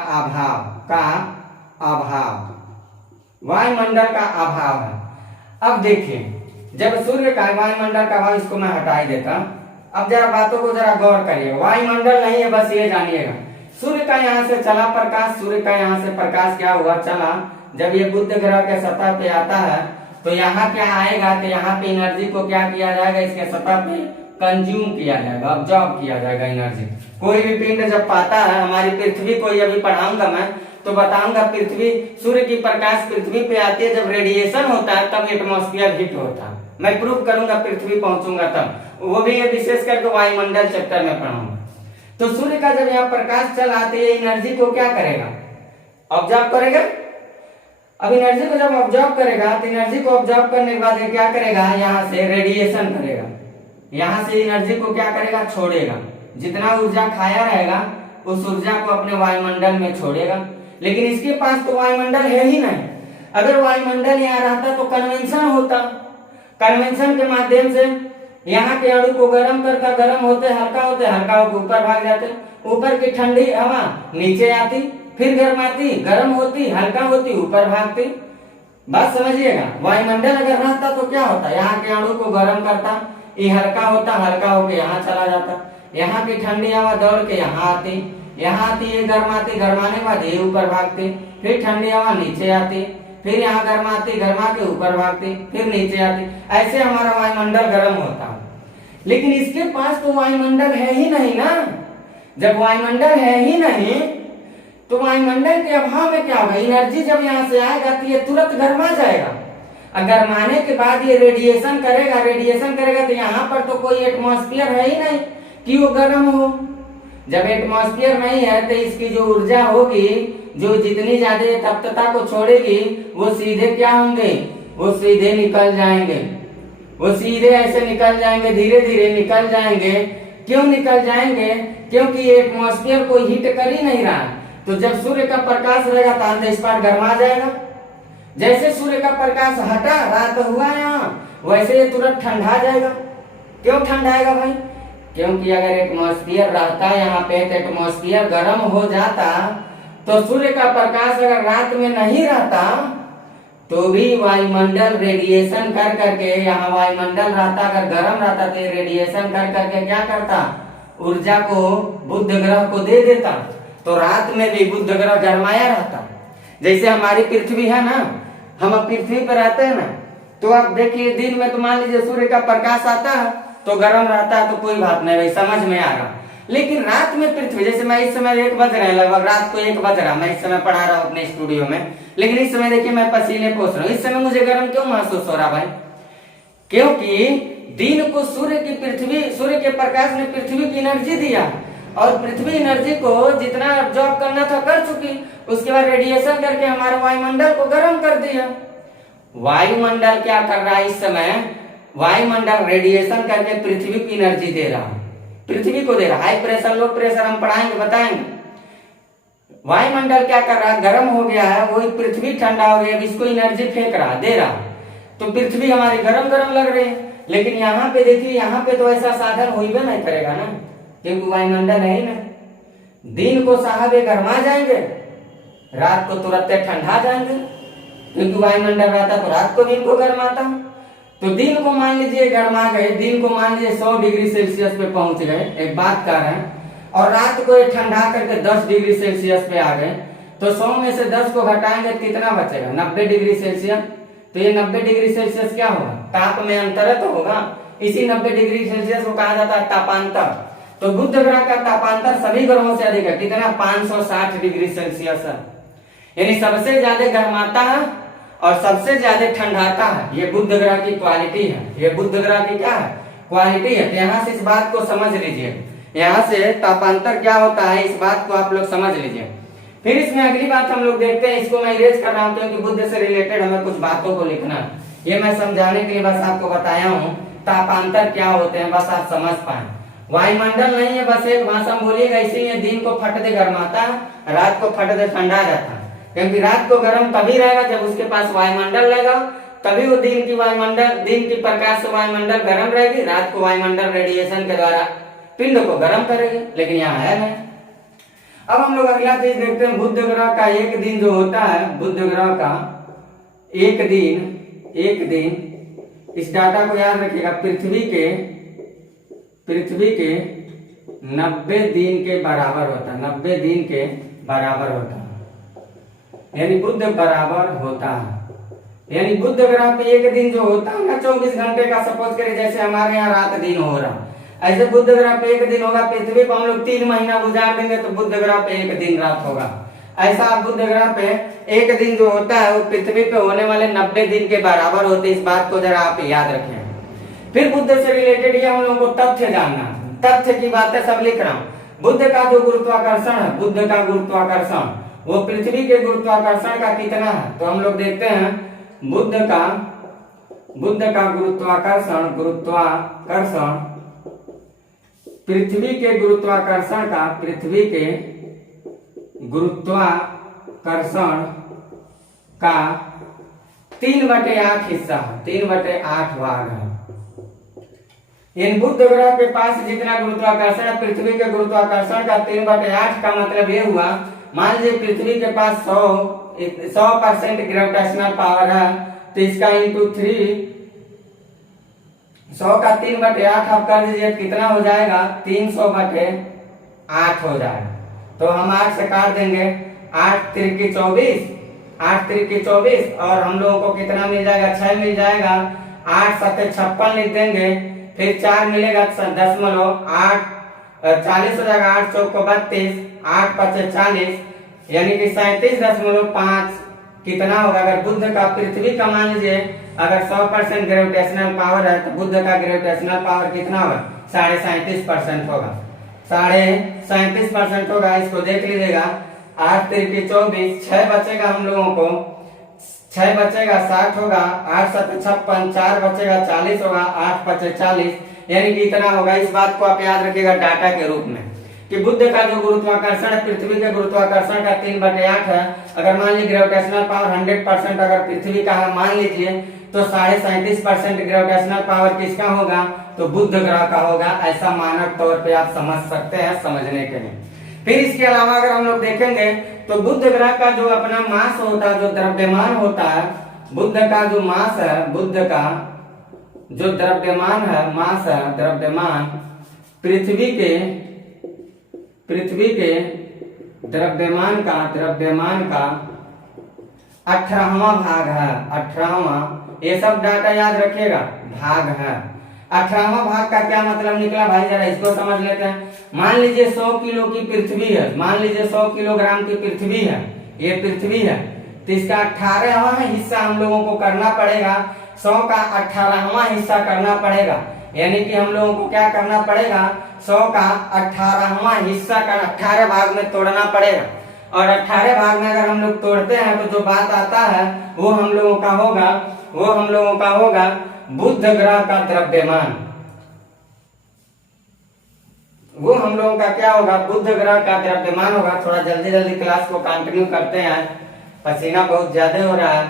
अभाव है। अब देखिए जब सूर्य का वायुमंडल का अभाव, इसको मैं हटा ही देता। अब जरा बातों को जरा गौर करिए, वायुमंडल नहीं है, बस ये जानिएगा सूर्य का यहाँ से चला प्रकाश, सूर्य का यहाँ से प्रकाश क्या हुआ, चला। जब ये बुध ग्रह के सतह पे आता है तो यहाँ क्या आएगा, तो यहाँ पे एनर्जी को क्या किया जाएगा, इसके सतह पे कंज्यूम किया जाएगा, ऑब्जॉर्ब किया जाएगा एनर्जी। कोई भी पिंड जब पाता है, हमारी पृथ्वी को अभी पढ़ाऊंगा मैं तो बताऊंगा, पृथ्वी सूर्य की प्रकाश पृथ्वी पे आती है, जब रेडिएशन होता है तब एटमॉस्फेयर हिट होता है। मैं प्रूव करूंगा, पृथ्वी पहुंचूंगा तब, वो भी विशेष करके वायुमंडल चैप्टर में पढ़ाऊंगा। तो सूर्य का जब यहाँ प्रकाश चल आते है, एनर्जी को क्या करेगा, ऑब्जॉर्ब करेगा। अब एनर्जी को जब ऑब्जॉर्ब करेगा तो एनर्जी को ऑब्जॉर्ब करने के बाद क्या करेगा, यहाँ से रेडिएशन करेगा, यहाँ से एनर्जी को क्या करेगा, छोड़ेगा। जितना ऊर्जा खाया रहेगा उस ऊर्जा को अपने वायुमंडल में छोड़ेगा। लेकिन इसके पास तो वायुमंडल है ही नहीं। अगर वायुमंडल यहाँ रहता तो कन्वेंशन होता, कन्वेंशन के माध्यम से यहाँ के अणु को गर्म करके, गर्म होते हल्का होकर ऊपर भाग जाते, ऊपर की ठंडी हवा नीचे आती, फिर गर्माती, गर्म होती, हल्का होती, ऊपर भागती। बात समझिएगा। वायुमंडल अगर रहता तो क्या होता, यहाँ के अणु को गर्म करता, ये हल्का होकर यहाँ चला जाता, यहाँ की ठंडी हवा दौड़ के यहाँ आती, ये गर्माती, गर्माने के बाद ये ऊपर भागती, फिर ठंडी हवा नीचे आती, फिर यहाँ गर्माती, गर्मा के ऊपर भागती, फिर नीचे आती। ऐसे हमारा वायुमंडल गर्म होता है। लेकिन इसके पास तो वायुमंडल है ही नहीं ना। जब वायुमंडल है ही नहीं तो वायुमंडल के अभाव में क्या होगा, एनर्जी जब यहाँ से आएगा तो ये तुरंत गर्मा जाएगा। गर्माने के बाद ये रेडिएशन करेगा तो यहाँ पर तो कोई एटमॉस्फेयर है ही नहीं कि वो गर्म हो। जब एटमॉस्फेयर नहीं है तो इसकी जो ऊर्जा होगी, जो जितनी ज्यादा तप्तता को छोड़ेगी, वो सीधे क्या होंगे, वो सीधे निकल जाएंगे, वो सीधे ऐसे निकल जाएंगे, धीरे धीरे निकल जाएंगे। क्यों निकल जाएंगे, क्योंकि एटमॉस्फेयर को हीट कर ही नहीं रहा। तो जब सूर्य का प्रकाश रहेगा तो अंत स्पॉट गर्मा जाएगा। जैसे सूर्य का प्रकाश हटा, रात हुआ यहाँ, वैसे ये तुरंत ठंडा जाएगा। क्यों ठंडाएगा भाई, क्योंकि अगर एटमॉस्फेयर रहता यहाँ पे तो एटमॉस्फेयर गर्म हो जाता तो सूर्य का प्रकाश अगर रात में नहीं रहता तो भी वायुमंडल रेडिएशन कर करके, यहाँ वायुमंडल रहता अगर गर्म रहता तो रेडिएशन कर करके क्या करता, ऊर्जा को बुध ग्रह को दे देता, तो रात में भी बुध ग्रह गरमाया रहता। जैसे हमारी पृथ्वी है ना, हम अब पृथ्वी पर रहते हैं ना, तो आप देखिए दिन में तो मान लीजिए सूर्य का प्रकाश आता है तो गर्म रहता है, तो कोई बात नहीं भाई, समझ में आ रहा। लेकिन रात में पृथ्वी, जैसे मैं इस समय 1 बज रहे हैं, लगभग रात को 1 बज रहा, मैं इस समय पढ़ा रहा हूँ अपने स्टूडियो में, लेकिन इस समय देखिए मैं पसीने पोंछ रहा हूँ। इस समय मुझे गर्म क्यों महसूस हो रहा भाई? क्योंकि दिन को सूर्य के प्रकाश ने पृथ्वी की एनर्जी दिया, और पृथ्वी एनर्जी को जितना एब्जॉर्ब करना था कर चुकी, उसके बाद रेडिएशन करके हमारे वायुमंडल को गर्म कर दिया। वायुमंडल क्या कर रहा है इस समय? वायुमंडल रेडिएशन करके पृथ्वी की एनर्जी दे रहा है, पृथ्वी को दे रहा है। हाई प्रेशर लो प्रेशर हम पढ़ाएंगे, बताएंगे। वायुमंडल क्या कर रहा है? गर्म हो गया है, वही पृथ्वी ठंडा हो गया, इसको एनर्जी फेंक रहा, दे रहा, तो पृथ्वी हमारी गर्म गर्म लग रही है। लेकिन यहाँ पे देखिए, यहाँ पे तो ऐसा साधन हो ही नहीं करेगा ना, क्योंकि वायुमंडल है ही ना। दिन को साहब ये गर्मा जाएंगे, रात को तुरंत ठंडा जाएंगे, क्योंकि वायुमंडल रहता तो रात को दिन को गर्माता। तो दिन को मान लीजिए गर्मा गए, दिन को मान लीजिए 100 डिग्री सेल्सियस पे पहुंच गए, एक बात कर रहे हैं, और रात को ये ठंडा करके 10 डिग्री सेल्सियस पे आ गए, तो 100 में से 10 को घटाएंगे तो कितना बचेगा? 90 डिग्री सेल्सियस। तो ये 90 डिग्री सेल्सियस क्या होगा? ताप में अंतर तो होगा। इसी 90 डिग्री सेल्सियस को कहा जाता है तापांतर। तो बुध ग्रह का तापांतर सभी ग्रहों से अधिक है, कितना? 560 डिग्री सेल्सियस है, यानी सबसे ज्यादा गर्माता है और सबसे ज्यादा ठंडाता है। ये बुध ग्रह की क्वालिटी है, ये बुध ग्रह की क्या है? क्वालिटी है। तो यहाँ से इस बात को समझ लीजिए, यहाँ से तापांतर क्या होता है इस बात को आप लोग समझ लीजिए। फिर इसमें अगली बात हम लोग देखते हैं, इसको मैं इरेज कर रहा हूँ क्योंकि बुध से रिलेटेड हमें कुछ बातों को लिखना है, ये मैं समझाने के लिए बस आपको बताया हूँ तापांतर क्या होते हैं, बस आप समझ पाए। वायुमंडल नहीं है, बस एक भाषा बोलिएगा, इसीलिए दिन को फट दे गर्माता है, रात को फट दे ठंडा जाता है। क्योंकि रात को गर्म तभी रहेगा जब उसके पास वायुमंडल रहेगा, तभी वो दिन की प्रकाश से वायुमंडल गर्म रहेगी, रात को वायुमंडल रेडिएशन के द्वारा पिंड को गर्म करेगी। लेकिन यहाँ है नहीं। अब हम लोग अगला चीज देखते हैं, बुध ग्रह का एक दिन जो होता है, बुध ग्रह का एक दिन, इस डाटा को याद रखिएगा, पृथ्वी के 90 दिन के बराबर होता है, 90 दिन के बराबर होता है, यानी बुध बराबर होता है। यानी बुध ग्रह पे एक दिन जो होता है ना 24 घंटे का, सपोज करिए जैसे हमारे यहाँ रात दिन हो रहा, ऐसे बुध ग्रह पे एक दिन होगा। पृथ्वी को हम लोग 3 महीना गुजार देंगे तो बुध ग्रह पे एक दिन रात होगा। ऐसा बुध ग्रह पे एक दिन जो होता है वो पृथ्वी पे होने वाले 90 दिन के बराबर होते, इस बात को जरा आप याद रखें। फिर बुध से रिलेटेड ये हम लोगों को तथ्य जानना, तथ्य की बातें सब लिख रहा हूँ। बुध का जो गुरुत्वाकर्षण है, बुध का गुरुत्वाकर्षण वो पृथ्वी के गुरुत्वाकर्षण का कितना है? तो हम लोग देखते हैं बुध का गुरुत्वाकर्षण पृथ्वी के गुरुत्वाकर्षण का 3/8 हिस्सा, 3/8 भाग है। इन बुध ग्रह के पास जितना गुरुत्वाकर्षण है, पृथ्वी के गुरुत्वाकर्षण का 3/8 का मतलब ये हुआ, मान लीजिए पृथ्वी के पास 100% ग्रेविटेशनल पावर है, तो इसका इंटू 3, 100 का 3/8 आप कर दीजिए, कितना हो जाएगा? 300/8 हो जाएगा। तो हम 8 से काट देंगे, 8 त्रिकी 24 और हम लोगों को कितना मिल जाएगा? 6 मिल जाएगा। 8 7 56 लिख देंगे, फिर 4 मिलेगा 0.8, 40 हो जाएगा, 8 चौक 32, 8 5 40, यानी कि 37.5 कितना होगा? अगर बुध का पृथ्वी का मान लीजिए अगर 100% ग्रेविटेशनल पावर है तो बुध का ग्रेविटेशनल पावर कितना होगा? 37.5% होगा, 37.5% होगा। इसको देख लीजिएगा, 8 त्रिकी 24, 6 बचेगा हम लोगों को, 6 बचेगा 60 होगा, 8 7 56, 4 बचेगा 40 होगा, 8 5 40, यानी कि इतना होगा। इस बात को आप याद रखिएगा डाटा के रूप में कि बुध का जो गुरुत्वाकर्षण है पृथ्वी के गुरुत्वाकर्षण का 3/8 है। अगर मान लीजिए ग्रेविटेशनल पावर 100% अगर पृथ्वी का है मान लीजिए, तो 37.5% ग्रेविटेशनल पावर किसका होगा? तो बुध ग्रह का होगा। ऐसा मानक तौर पे आप समझ सकते हैं, समझने के लिए। फिर इसके अलावा अगर हम लोग देखेंगे तो बुध ग्रह का जो अपना मास होता है, जो द्रव्यमान होता है, बुध का जो मास है, बुध का जो द्रव्यमान है, मास है, द्रव्यमान पृथ्वी के द्रव्यमान का 18वां भाग है। 18वां, ये सब डाटा याद रखिएगा, भाग है। 18वां भाग का क्या मतलब निकला भाई, जरा इसको समझ लेते हैं। मान लीजिए 100 किलो की पृथ्वी है, मान लीजिए 100 किलोग्राम की पृथ्वी है, ये पृथ्वी है, तो इसका 18वां हिस्सा हम लोगों को करना पड़ेगा, 100 का 18वां हिस्सा करना पड़ेगा। यानी कि हम लोगों को क्या करना पड़ेगा, 100 का 18वां हिस्सा का 18 भाग में तोड़ना पड़ेगा। और 18 भाग में अगर हम लोग तोड़ते हैं तो जो बात आता है वो हम लोगों का होगा बुध ग्रह का द्रव्यमान। वो हम लोगों का क्या होगा, बुध ग्रह का द्रव्यमान होगा। थोड़ा जल्दी जल्दी क्लास को कंटिन्यू करते हैं, पसीना बहुत ज्यादा हो रहा है।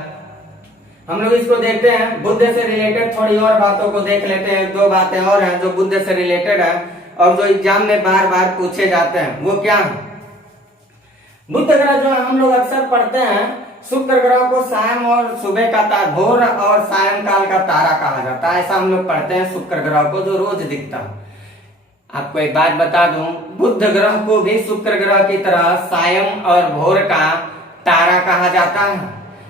हम लोग इसको देखते हैं, बुध से रिलेटेड थोड़ी और बातों को देख लेते हैं। 2 बातें और हैं जो बुध से रिलेटेड है और जो एग्जाम में बार बार पूछे जाते हैं, वो क्या है। बुध ग्रह जो हम लोग अक्सर पढ़ते हैं, शुक्र ग्रह को सायं और सुबह का तारा, भोर और सायंकाल का तारा कहा जाता है। ऐसा हम लोग पढ़ते हैं शुक्र ग्रह को, जो रोज दिखता है। आपको एक बात बता दूं, बुध ग्रह को भी शुक्र ग्रह की तरह सायं और भोर का तारा कहा जाता है,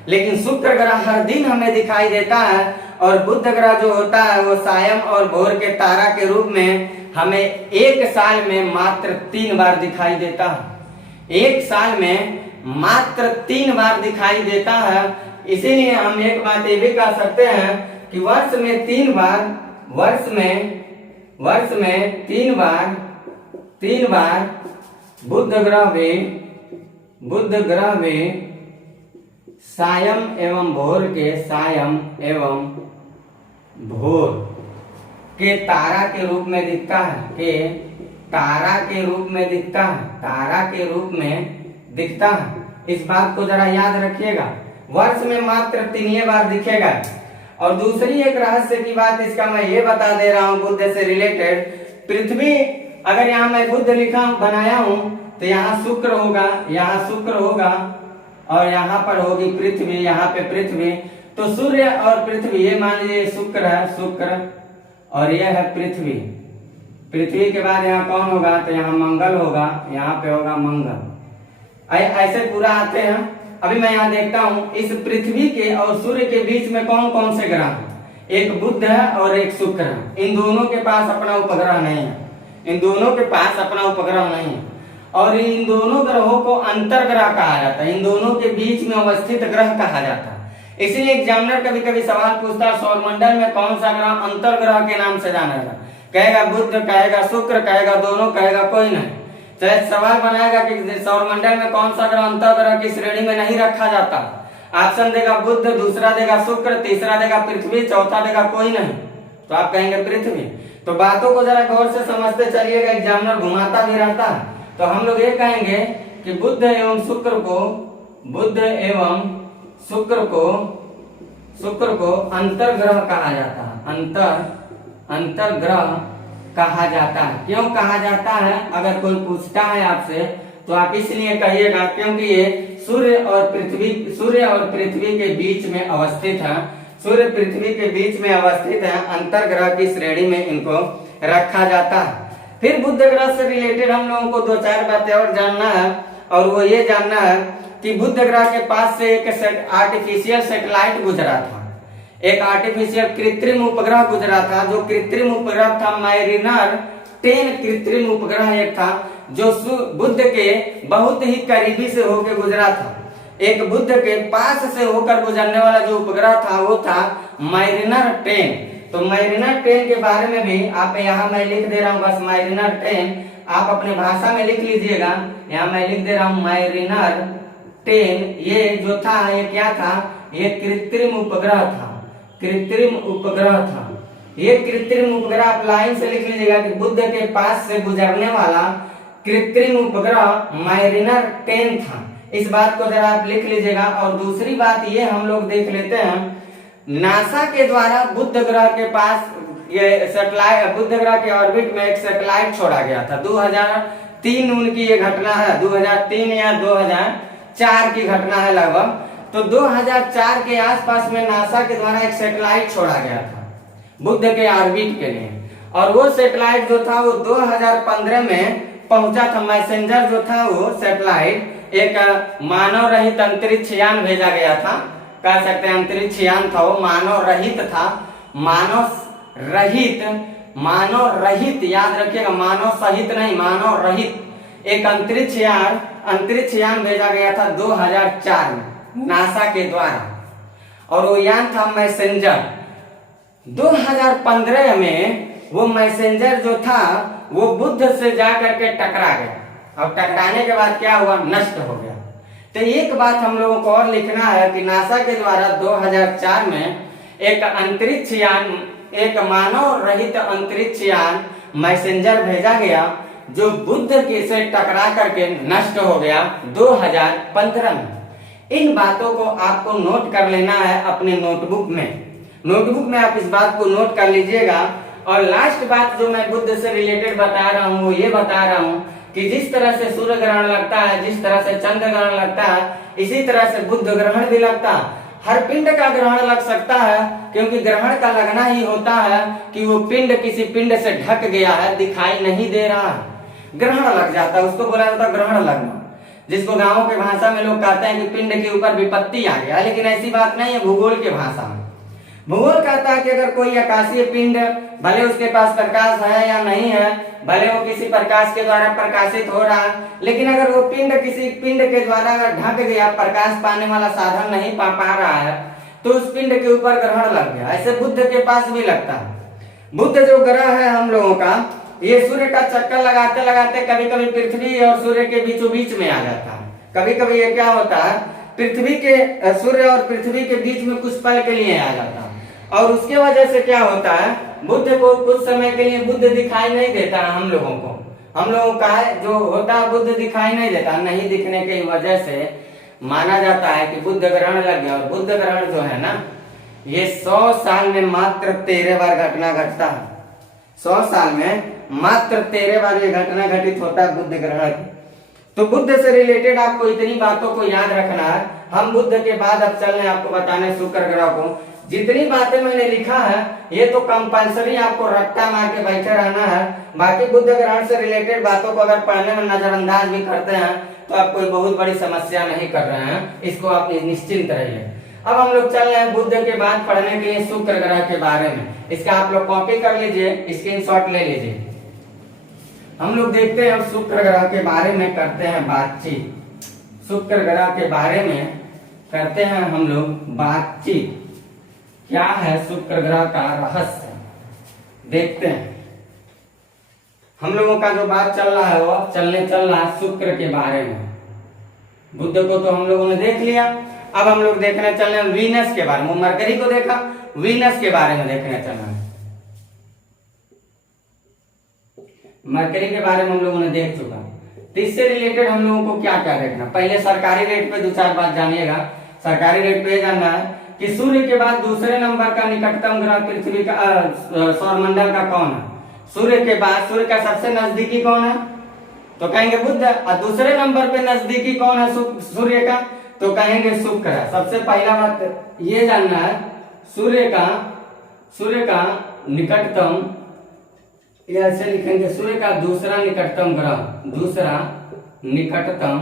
लेकिन शुक्र ग्रह हर दिन हमें दिखाई देता है और बुध ग्रह जो होता है वो सायं और भोर के तारा के रूप में हमें एक साल में मात्र 3 बार दिखाई देता है। एक साल में मात्र 3 बार दिखाई देता है। इसीलिए हम एक बात ये भी कह सकते हैं कि वर्ष में 3 बार बुध ग्रह में सायं एवं भोर के तारा के रूप में दिखता है, तारा के रूप में दिखता है। इस बात को जरा याद रखिएगा, वर्ष में मात्र 3 बार दिखेगा। और दूसरी एक रहस्य की बात इसका मैं ये बता दे रहा हूँ बुध से रिलेटेड। पृथ्वी, अगर यहाँ मैं बुध लिखा बनाया हूँ तो यहाँ शुक्र होगा और यहाँ पर होगी पृथ्वी, यहाँ पे पृथ्वी। तो सूर्य और पृथ्वी, ये मान लीजिए शुक्र है और यह है पृथ्वी। पृथ्वी के बाद यहाँ कौन होगा, तो यहाँ मंगल होगा, यहाँ पे होगा मंगल। ऐसे पूरा आते हैं। अभी मैं यहाँ देखता हूँ इस पृथ्वी के और सूर्य के बीच में कौन कौन से ग्रह हैं। एक बुध है और एक शुक्र है। इन दोनों के पास अपना उपग्रह नहीं है, और इन दोनों ग्रहों को अंतर्ग्रह कहा जाता है। इन दोनों के बीच में अवस्थित ग्रह कहा जाता है। इसलिए एग्जामिनर कभी कभी सवाल पूछता है, सौरमंडल में कौन सा ग्रह अंतर्ग्रह के नाम से जाना जाता है। कहेगा बुध, कहेगा शुक्र, कहेगा दोनों, कहेगा कोई नहीं। चाहे सवाल बनाएगा कि सौरमंडल में कौन सा ग्रह अंतर्ग्रह की श्रेणी में नहीं रखा जाता, ऑप्शन देगा बुध, दूसरा देगा शुक्र, तीसरा देगा पृथ्वी, चौथा देगा कोई नहीं, तो आप कहेंगे पृथ्वी। तो बातों को जरा गौर से समझते चलिएगा, एग्जामिनर घुमाता भी रहता है। तो हम लोग ये कहेंगे कि बुध एवं शुक्र को अंतर्ग्रह कहा जाता है। अंतर्ग्रह कहा जाता है। क्यों कहा जाता है, अगर कोई पूछता है आपसे तो आप इसलिए कहिएगा क्योंकि ये सूर्य और पृथ्वी के बीच में अवस्थित है। सूर्य पृथ्वी के बीच में अवस्थित है, अंतर्ग्रह की श्रेणी में इनको रखा जाता है। फिर बुध ग्रह से रिलेटेड हम लोगों को 2-4 बातें और जानना है, और वो ये जानना है कि बुध ग्रह के पास से एक आर्टिफिशियल सैटेलाइट गुजरा था, एक आर्टिफिशियल कृत्रिम उपग्रह गुजरा था। जो कृत्रिम उपग्रह था मारीनर 10 कृत्रिम उपग्रह एक था, जो बुध के बहुत ही करीबी से होकर गुजरा था। एक बुध के पास से होकर गुजरने वाला जो उपग्रह था वो था मारीनर 10। तो मारीनर 10 के बारे में भी आप यहाँ मैं लिख दे रहा हूँ, बस मारीनर 10 आप अपने भाषा में लिख लीजिएगा। यहाँ मैं लिख दे रहा हूँ मारीनर 10। ये जो था ये क्या था, ये कृत्रिम उपग्रह था। ये कृत्रिम उपग्रह आप लाइन से लिख लीजिएगा कि बुध के पास से गुजरने वाला कृत्रिम उपग्रह मारीनर 10 था। इस बात को जरा आप लिख लीजिएगा। और दूसरी बात ये हम लोग देख लेते हैं, नासा के द्वारा बुध ग्रह के पास ये सैटेलाइट, बुध ग्रह के ऑर्बिट में एक सैटेलाइट छोड़ा गया था। 2003 उनकी ये घटना है, 2003 या 2004 की घटना है लगभग। तो 2004 के आसपास में नासा के द्वारा एक सैटेलाइट छोड़ा गया था बुध के ऑर्बिट के लिए, और वो सैटेलाइट जो था वो 2015 में पहुंचा था। मैसेंजर जो था वो सैटेलाइट एक मानव रहित अंतरिक्ष यान भेजा गया था, कह सकते हैं अंतरिक्ष यान था वो, मानव रहित था, मानव रहित याद रखिएगा, मानव सहित नहीं, मानव रहित एक अंतरिक्ष यान भेजा गया था 2004 में नासा के द्वारा, और वो यान था मैसेंजर। 2015 में वो मैसेंजर जो था वो बुध से जाकर के टकरा गया, अब टकराने के बाद क्या हुआ, नष्ट हो गया। तो एक बात हम लोगों को और लिखना है कि नासा के द्वारा 2004 में एक अंतरिक्ष यान, एक मानव रहित अंतरिक्ष यान मैसेंजर भेजा गया जो बुध के से टकरा करके नष्ट हो गया 2015 में। इन बातों को आपको नोट कर लेना है अपने नोटबुक में आप इस बात को नोट कर लीजिएगा। और लास्ट बात जो मैं बुध से रिलेटेड बता रहा हूँ वो ये बता रहा हूँ कि जिस तरह से सूर्य ग्रहण लगता है, जिस तरह से चंद्र ग्रहण लगता है, इसी तरह से बुध ग्रहण भी लगता है। हर पिंड का ग्रहण लग सकता है, क्योंकि ग्रहण का लगना ही होता है कि वो पिंड किसी पिंड से ढक गया है, दिखाई नहीं दे रहा है, ग्रहण लग जाता है, उसको बोला जाता है ग्रहण लगना, जिसको गाँव के भाषा में लोग कहते हैं कि पिंड के ऊपर विपत्ति आ गया। लेकिन ऐसी बात नहीं है भूगोल के भाषा में। भूगोल कहता है कि अगर कोई आकाशीय पिंड, भले उसके पास प्रकाश है या नहीं है, भले वो किसी प्रकाश के द्वारा प्रकाशित हो रहा है, लेकिन अगर वो पिंड किसी पिंड के द्वारा अगर ढक गया, प्रकाश पाने वाला साधन नहीं पा रहा है, तो उस पिंड के ऊपर ग्रहण लग गया। ऐसे बुध के पास भी लगता है। बुध जो ग्रह है हम लोगों का, ये सूर्य का चक्कर लगाते लगाते कभी कभी पृथ्वी और सूर्य के बीचों बीच में आ जाता है। कभी कभी ये क्या होता है, पृथ्वी के, सूर्य और पृथ्वी के बीच में कुछ पल के लिए आ जाता है, और उसके वजह से क्या होता है, बुध को कुछ समय के लिए बुध दिखाई नहीं देता है हम लोगों का जो होता है बुध दिखाई नहीं देता। नहीं दिखने की वजह से माना जाता है कि बुध ग्रहण लग गया। और बुध ग्रहण जो है ना, ये 100 साल में मात्र 13 बार घटना घटता है। 100 साल में मात्र 13 बार ये घटना घटित होता है बुध ग्रहण। तो बुध से रिलेटेड आपको इतनी बातों को याद रखना है। हम बुध के बाद अब चल रहे हैं आपको बताने शुक्र ग्रह को। जितनी बातें मैंने लिखा है ये तो कंपलसरी आपको रट्टा मार के बैठे रहना है। बाकी बुध ग्रहण से रिलेटेड बातों को अगर पढ़ने में नजरअंदाज भी करते हैं तो आप कोई बहुत बड़ी समस्या नहीं कर रहे हैं, इसको आप निश्चिंत रहिए। अब हम लोग चल रहे हैं बुध के बाद पढ़ने के लिए शुक्र ग्रह के बारे में। इसका आप लोग कॉपी कर लीजिए, स्क्रीनशॉट ले लीजिए। हम लोग देखते हैं शुक्र ग्रह के बारे में करते हैं बातचीत। शुक्र ग्रह के बारे में करते हैं हम लोग बातचीत। क्या है शुक्र ग्रह का रहस्य, देखते हैं। हम लोगों का जो बात चल रहा है वो चल रहा है शुक्र के बारे में। बुध को तो हम लोगों ने देख लिया, अब हम लोग देखने चल रहे हैं वीनस के बारे में। मरकरी को देखा, वीनस के बारे में देखने चल रहे हैं। मरकरी के बारे में हम लोगों ने देख चुका। तो इससे रिलेटेड हम लोगों को क्या क्या देखना, पहले सरकारी रेट पे 2-4 बात जानिएगा। सरकारी रेट पे जानना है कि सूर्य के बाद दूसरे नंबर का निकटतम ग्रह पृथ्वी का सौरमंडल का कौन है। सूर्य के बाद सूर्य का सबसे नजदीकी कौन है, तो कहेंगे बुध। और दूसरे नंबर पे नजदीकी कौन है सूर्य का, तो कहेंगे शुक्र है। सबसे पहला बात ये जानना है सूर्य का निकटतम, ऐसे लिखेंगे सूर्य का दूसरा निकटतम ग्रह, दूसरा निकटतम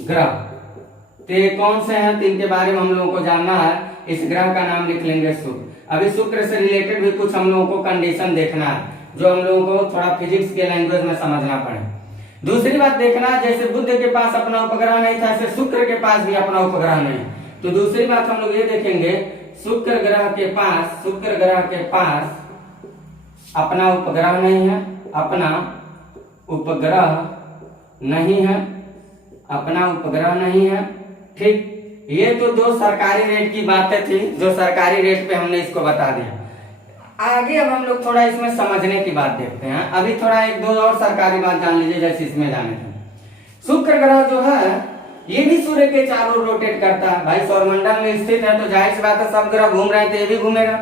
ग्रह तो ये कौन से हैं, तो इनके बारे में हम लोगों को जानना है। इस ग्रह का नाम लिख लेंगे शुक्र। अभी शुक्र से रिलेटेड भी कुछ हम लोगों को कंडीशन देखना है जो हम लोगों को थोड़ा फिजिक्स के लैंग्वेज में समझना पड़े। दूसरी बात देखना है, जैसे बुध के पास अपना उपग्रह नहीं था ऐसे शुक्र के पास भी अपना उपग्रह नहीं। तो दूसरी बात हम लोग ये देखेंगे, शुक्र ग्रह के पास अपना उपग्रह नहीं है, अपना उपग्रह नहीं है। ठीक, ये तो 2 सरकारी रेट की बातें थी जो सरकारी रेट पे हमने इसको बता दिया। आगे अब हम लोग थोड़ा इसमें समझने की बात देखते हैं। अभी थोड़ा 1-2 और सरकारी बात जान लीजिए जैसे इसमें जाने थे। शुक्र ग्रह जो है ये भी सूर्य के चारों रोटेट करता है। भाई सौरमंडल में स्थित है तो जाहिर सी बात है सब ग्रह घूम रहे हैं तो ये भी घूमेगा।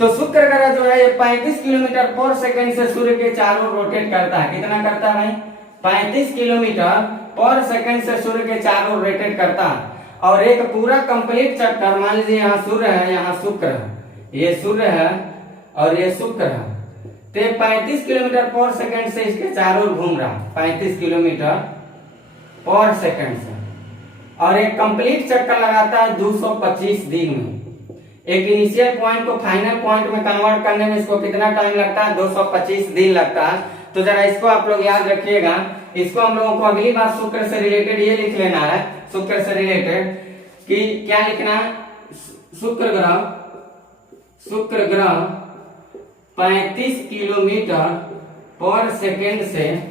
तो शुक्र ग्रह जो है ये 35 किलोमीटर पर सेकंड से सूर्य के चारों रोटेट करता है। कितना करता है भाई? 35 किलोमीटर पर सेकंड से सूर्य के चारों रोटेट करता है। और एक पूरा कंप्लीट चक्कर, मान लीजिए यहाँ सूर्य है, यहाँ शुक्र है, ये सूर्य है और ये शुक्र है, तो 35 किलोमीटर पर सेकंड से इसके चारों ओर घूम रहा है, 35 किलोमीटर पर सेकंड से। और एक कंप्लीट चक्कर लगाता है 225 दिन में। एक इनिशियल पॉइंट को फाइनल पॉइंट में कन्वर्ट करने में इसको कितना टाइम लगता है? 225 दिन लगता है। तो जरा इसको आप लोग याद रखिएगा। इसको हम लोगों को अगली बार शुक्र से रिलेटेड ये लिख लेना है, शुक्र से रिलेटेड कि क्या लिखना है? शुक्र ग्रह 35 किलोमीटर पर सेकेंड से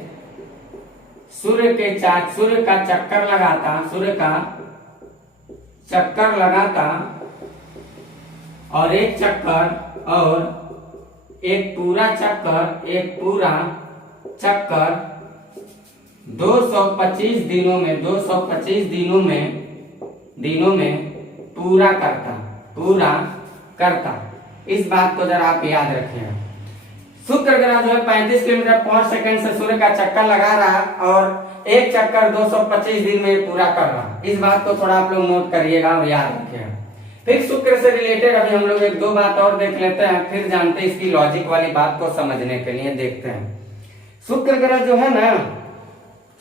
सूर्य का चक्कर लगाता और एक पूरा चक्कर 225 दिनों में पूरा करता। इस बात को जरा आप याद रखिएगा। शुक्र ग्रह जो है 35 किलोमीटर पर सेकंड से सूर्य का चक्कर लगा रहा है और एक चक्कर 225 दिन में पूरा कर रहा। इस बात को थोड़ा आप लोग नोट करिएगा और याद रखिएगा। फिर शुक्र से रिलेटेड अभी हम लोग एक दो बात और देख लेते हैं, फिर जानते हैं इसकी लॉजिक वाली बात को समझने के लिए। देखते हैं शुक्र ग्रह जो है ना,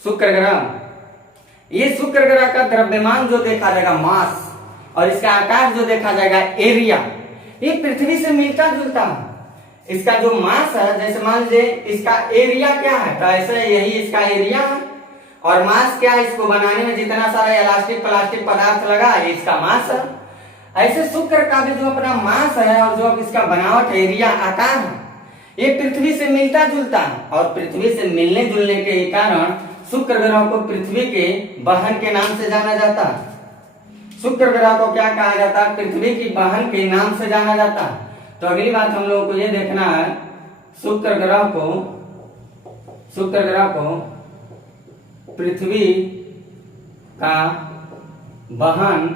शुक्र ग्रह का द्रव्यमान जो देखा जाएगा, मास, और इसका आकार जो देखा जाएगा, एरिया, ये पृथ्वी से मिलता जुलता है। इसका जो मास है, जैसे मान लीजिए इसका एरिया क्या है, तो ऐसे यही इसका एरिया है। और मास क्या है? इसको बनाने में जितना सारा इलास्टिक प्लास्टिक पदार्थ लगा है, इसका मास है। ऐसे शुक्र का भी जो अपना मास है और जो इसका बनावट, एरिया, आकार है, ये पृथ्वी से मिलता जुलता है। और पृथ्वी से मिलने जुलने के कारण शुक्र ग्रह को पृथ्वी के बहन के नाम से जाना जाता है। शुक्र ग्रह को क्या कहा जाता है? पृथ्वी की बहन के नाम से जाना जाता है। तो अगली बात हम लोगों को ये देखना है, शुक्र ग्रह को पृथ्वी का बहन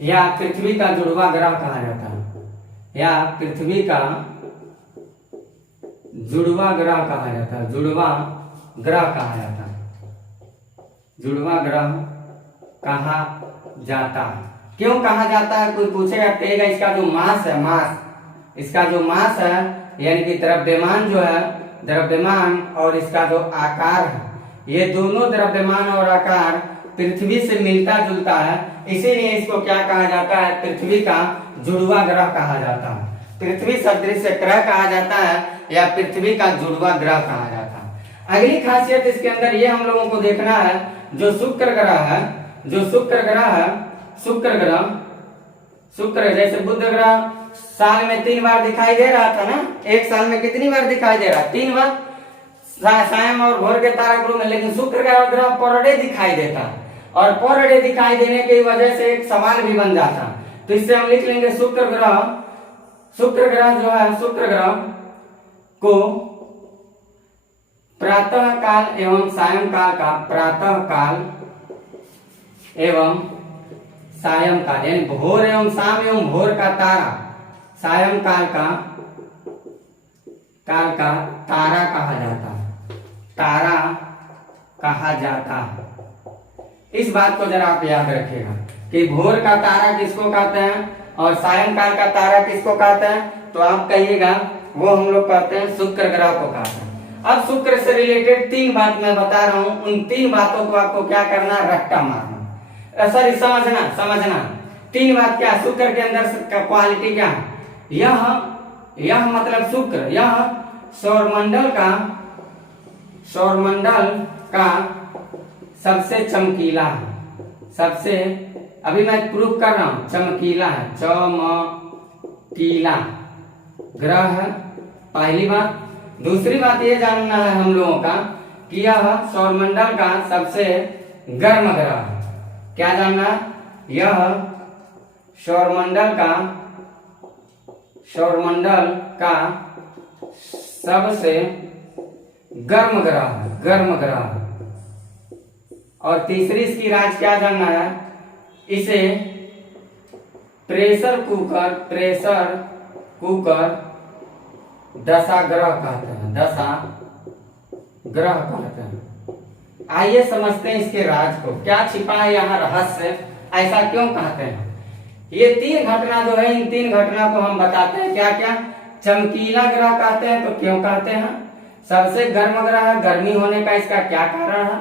या पृथ्वी का जुड़वा ग्रह कहा जाता है, या पृथ्वी का जुड़वा ग्रह कहा जाता है। जुड़वा ग्रह कहा जाता है। क्यों कहा जाता है? कोई पूछेगा, कहेगा इसका जो मास है, इसका जो मास है यानी कि द्रव्यमान जो है, द्रव्यमान और इसका जो आकार है, ये दोनों द्रव्यमान और आकार पृथ्वी से मिलता जुलता है। इसीलिए इसको क्या कहा जाता है? पृथ्वी का जुड़वा ग्रह कहा जाता है। पृथ्वी सदृश ग्रह कहा जाता है या पृथ्वी का जुड़वा ग्रह कहा जाता है। अगली खासियत इसके अंदर ये हम लोगों को देखना है, जो शुक्र ग्रह जैसे बुध ग्रह साल में 3 बार दिखाई दे रहा था ना, एक साल में कितनी बार दिखाई दे रहा? 3 बार, सायं और भोर के तारा ग्रुप में। लेकिन शुक्र ग्रह पर डे दिखाई देता, और पर डे दिखाई देने की वजह से एक सवाल भी बन जाता। तो इससे हम लिख लेंगे शुक्र ग्रह जो है, शुक्र ग्रह को प्रातः काल एवं सायंकाल का, प्रातः काल एवं सायंकाल यानी भोर एवं शाम एवं भोर का तारा, सायंकाल का तारा कहा जाता है। इस बात को जरा आप याद रखिएगा कि भोर का तारा किसको कहते हैं और सायंकाल का तारा किसको कहते हैं। तो आप कहिएगा वो हम लोग कहते हैं शुक्र ग्रह को कहते हैं। अब शुक्र से रिलेटेड 3 बात मैं बता रहा हूं, उन 3 बातों को आपको क्या करना, रट्टा मारना, सॉरी समझना। 3 बात क्या, शुक्र के अंदर का क्वालिटी क्या है? यह मतलब शुक्र, यह सौरमंडल का सबसे चमकीला है, सबसे, अभी मैं प्रूफ कर रहा हूं, चमकीला है, चमकीला ग्रह है, पहली बात। दूसरी बात ये जानना है हम लोगों का कि यह सौरमंडल का सबसे गर्म ग्रह है। क्या जानना? यह सौरमंडल का सबसे गर्म ग्रह है। और तीसरी इसकी राज क्या जानना है? इसे प्रेशर कुकर दशा ग्रह कहते हैं, दशा ग्रह कहते हैं। आइए समझते हैं इसके राज को, क्या छिपा है यहाँ रहस्य, ऐसा क्यों कहते हैं। ये 3 घटना जो है, इन 3 घटना को हम बताते हैं क्या क्या। चमकीला ग्रह कहते हैं, तो क्यों कहते हैं। सबसे गर्म ग्रह है, गर्मी होने का इसका क्या कारण है।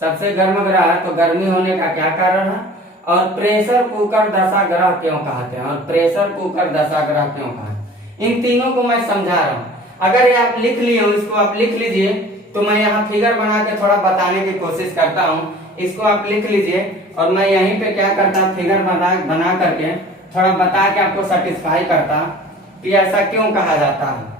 सबसे गर्म ग्रह है तो गर्मी होने का क्या कारण है। और प्रेशर कुकर दशा ग्रह क्यों कहते हैं, और प्रेशर कुकर दशा ग्रह क्यों कहते हैं। इन तीनों को मैं समझा रहा हूं। अगर ये आप लिख लिए हो, इसको आप लिख लीजिए, तो मैं यहाँ फिगर बना के थोड़ा बताने की कोशिश करता हूँ। इसको आप लिख लीजिए और मैं यहीं पे क्या करता, फिगर बना करके थोड़ा बता के आपको सेटिस्फाई करता कि ऐसा क्यों कहा जाता है।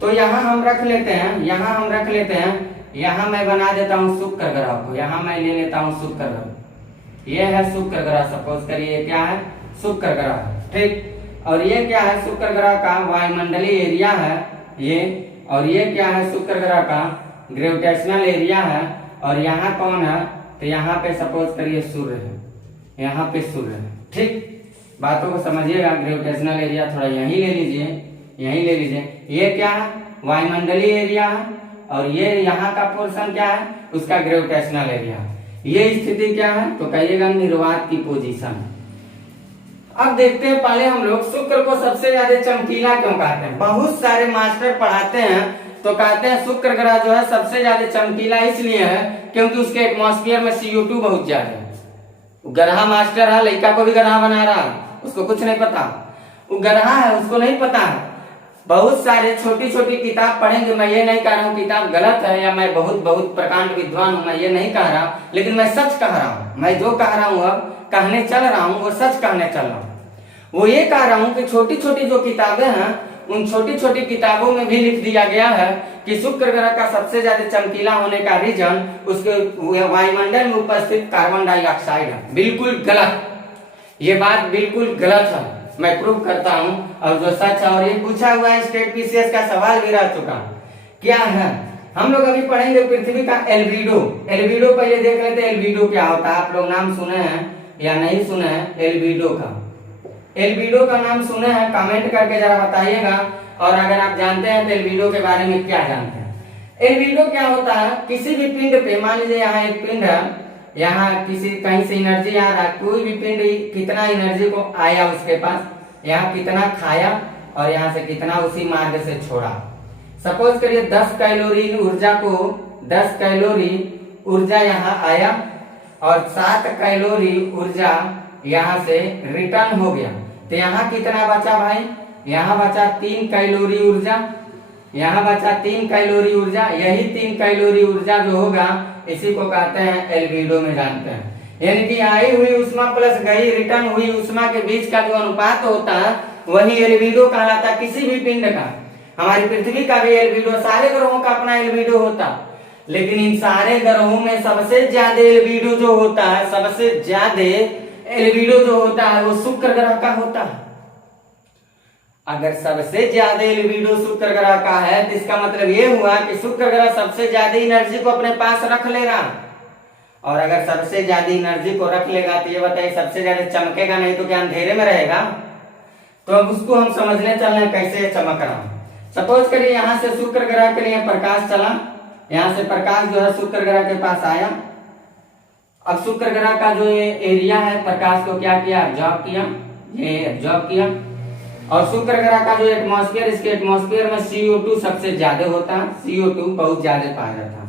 तो यहाँ हम रख लेते हैं, यहाँ हम रख लेते हैं, यहाँ मैं बना देता हूँ शुक्र ग्रह को, यहाँ मैं ले लेता हूँ शुक्र ग्रह। ये है शुक्र ग्रह, सपोज करिए क्या है, शुक्र ग्रह, ठीक। और ये क्या है, शुक्र ग्रह का वायुमंडलीय एरिया है ये, और ये क्या है, शुक्र ग्रह का ग्रेविटेशनल एरिया है। और यहाँ कौन है, तो यहाँ पे सपोज करिए सूर्य है, यहाँ पे सूर्य है, ठीक। बातों को समझिएगा। ग्रेविटेशनल एरिया थोड़ा यहीं ले लीजिए, यहीं ले लीजिए। ये क्या है, वायुमंडलीय एरिया है, और ये यहाँ का पोर्शन क्या है, उसका ग्रेविटेशनल एरिया। ये स्थिति क्या है, तो कहिएगा निर्वात की पोजीशन। अब देखते हैं पहले हम लोग शुक्र को सबसे ज्यादा चमकीला क्यों कहते हैं। बहुत सारे मास्टर पढ़ाते हैं तो कहते हैं शुक्र ग्रह जो है सबसे ज्यादा चमकीला इसलिए है क्योंकि उसके एटमॉस्फेयर में CO2 बहुत ज्यादा है। ग्रह मास्टर है, लड़का को भी ग्रह बना रहा है, उसको कुछ नहीं पता, वो ग्रह है उसको नहीं पता है। बहुत सारे छोटी छोटी किताब पढ़ेंगे, मैं ये नहीं कह रहा हूँ किताब गलत है या मैं बहुत प्रकांड विद्वान हूँ, मैं ये नहीं कह रहा, लेकिन मैं सच कह रहा हूँ। मैं जो कह रहा हूँ अब कहने चल रहा हूँ वो सच कहने चल रहा हूँ। वो ये कह रहा हूँ कि छोटी छोटी जो किताबें हैं उन छोटी छोटी किताबों में भी लिख दिया गया है कि शुक्र ग्रह का सबसे ज्यादा चमकीला होने का रीजन उसके वायुमंडल में उपस्थित कार्बन डाइऑक्साइड है। बिल्कुल गलत, ये बात बिल्कुल गलत है, मैं प्रूव करता हूँ। और जो सच है, और ये पूछा हुआ है, स्टेट PCS का सवाल भी रह चुका क्या है। हम लोग अभी पढ़ेंगे पृथ्वी का एल्बिडो। एल्बिडो पहले देख लेते हैं एल्बिडो क्या होता है। आप लोग नाम सुने हैं या नहीं सुने हैं एल्बिडो का। एल्बिडो का नाम सुने हैं, कमेंट करके जरा बताइएगा। और अगर आप जानते हैं तो एल्बिडो के बारे में क्या जानते हैं। एल्बिडो क्या होता है, किसी भी पिंड पे, मान लीजिए यहाँ एक पिंड है, यहाँ किसी कहीं से एनर्जी आ रहा है, कोई भी पिंड कितना एनर्जी को आया उसके पास, यहाँ कितना खाया और यहाँ से कितना उसी मार्ग से छोड़ा। सपोज करिए 10 कैलोरी ऊर्जा को, 10 कैलोरी ऊर्जा यहाँ आया और 7 कैलोरी ऊर्जा यहाँ से रिटर्न हो गया, तो यहाँ कितना बचा भाई, यहाँ बचा 3 कैलोरी ऊर्जा, यहाँ बचा 3 कैलोरी ऊर्जा। यही 3 कैलोरी ऊर्जा जो होगा इसी को कहते हैं एल्बिडो में जानते हैं। यानी कि आई हुई उष्मा प्लस गई रिटर्न हुई उष्मा के बीच का जो अनुपात होता है वही एल्बिडो कहलाता है किसी भी पिंड का। हमारी पृथ्वी का भी एल्बिडो, सारे ग्रहों का अपना एल्बिडो होता, लेकिन इन सारे ग्रहों में सबसे ज्यादा एल्बिडो जो होता है, सबसे ज्यादा एल्बिडो जो होता है वो शुक्र ग्रह का होता है। अगर सबसे ज्यादा एल्बिडो शुक्र ग्रह का है तो इसका मतलब ये हुआ कि शुक्र ग्रह सबसे ज्यादा एनर्जी को अपने पास रख ले रहा। और अगर सबसे ज्यादा एनर्जी को रख लेगा तो ये बताइए सबसे ज्यादा चमकेगा नहीं तो क्या अंधेरे में रहेगा। तो अब उसको हम समझने चल रहे कैसे चमक रहा। सपोज करिए यहाँ से शुक्र ग्रह के लिए प्रकाश चला, यहाँ से प्रकाश जो है शुक्र ग्रह के पास आया। अब शुक्र ग्रह का जो ये एरिया है प्रकाश को क्या किया, एब्जॉर्ब किया, ये एब्जॉर्ब किया। और शुक्र ग्रह का जो एटमॉस्फेयर, इसके एटमॉस्फेयर में CO2 सबसे ज्यादा होता है, CO2 बहुत ज्यादा पाया जाता है।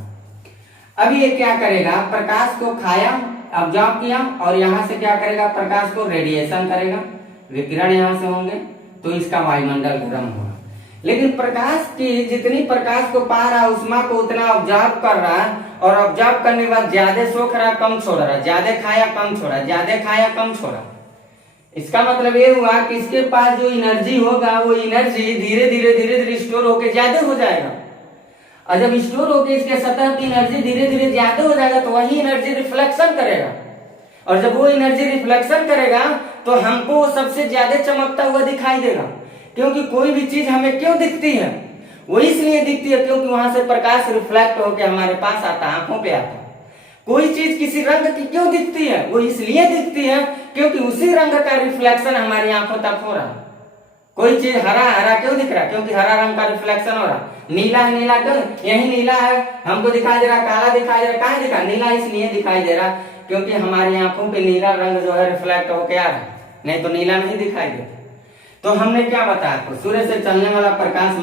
अभी ये क्या करेगा, प्रकाश को खाया, एब्जॉर्ब किया और यहाँ से क्या करेगा, प्रकाश को रेडिएशन करेगा, विकिरण यहाँ से होंगे तो इसका वायुमंडल गर्म होगा। लेकिन प्रकाश की जितनी प्रकाश को पा रहा है उष्मा को उतना ऑब्जर्व कर रहा है, और ऑब्जर्व करने के बाद ज्यादा सोख रहा कम छोड़ रहा, ज्यादा खाया कम छोड़ा, ज्यादा खाया कम छोड़ा। इसका मतलब ये हुआ कि इसके पास जो एनर्जी होगा वो एनर्जी धीरे धीरे स्टोर होके ज्यादा हो जाएगा। और जब स्टोर होके इसके सतह की एनर्जी धीरे धीरे ज्यादा हो जाएगा तो वही एनर्जी रिफ्लेक्शन करेगा, और जब वो एनर्जी रिफ्लेक्शन करेगा तो हमको सबसे ज्यादा चमकता हुआ दिखाई देगा। क्योंकि कोई भी चीज हमें क्यों दिखती है, वो इसलिए दिखती है क्योंकि वहां से प्रकाश रिफ्लेक्ट होकर हमारे पास आता, आंखों पे आता। कोई चीज किसी रंग की क्यों दिखती है, वो इसलिए दिखती है क्योंकि उसी रंग का रिफ्लेक्शन हमारी आंखों तक हो रहा है। कोई चीज हरा हरा क्यों दिख रहा है? क्योंकि हरा रंग का रिफ्लेक्शन हो रहा है। नीला है, नीला क्यों? यही नीला है, हमको दिखाई दे रहा, काला दिखाई दे रहा, कहाँ दिखा? नीला इसलिए दिखाई दे रहा क्योंकि हमारी आंखों पे नीला रंग जो है रिफ्लेक्ट होके आ रहा है, नहीं तो नीला नहीं दिखाई देता। तो हमने क्या बताया आपको, सूर्य से चलने वाला प्रकाश,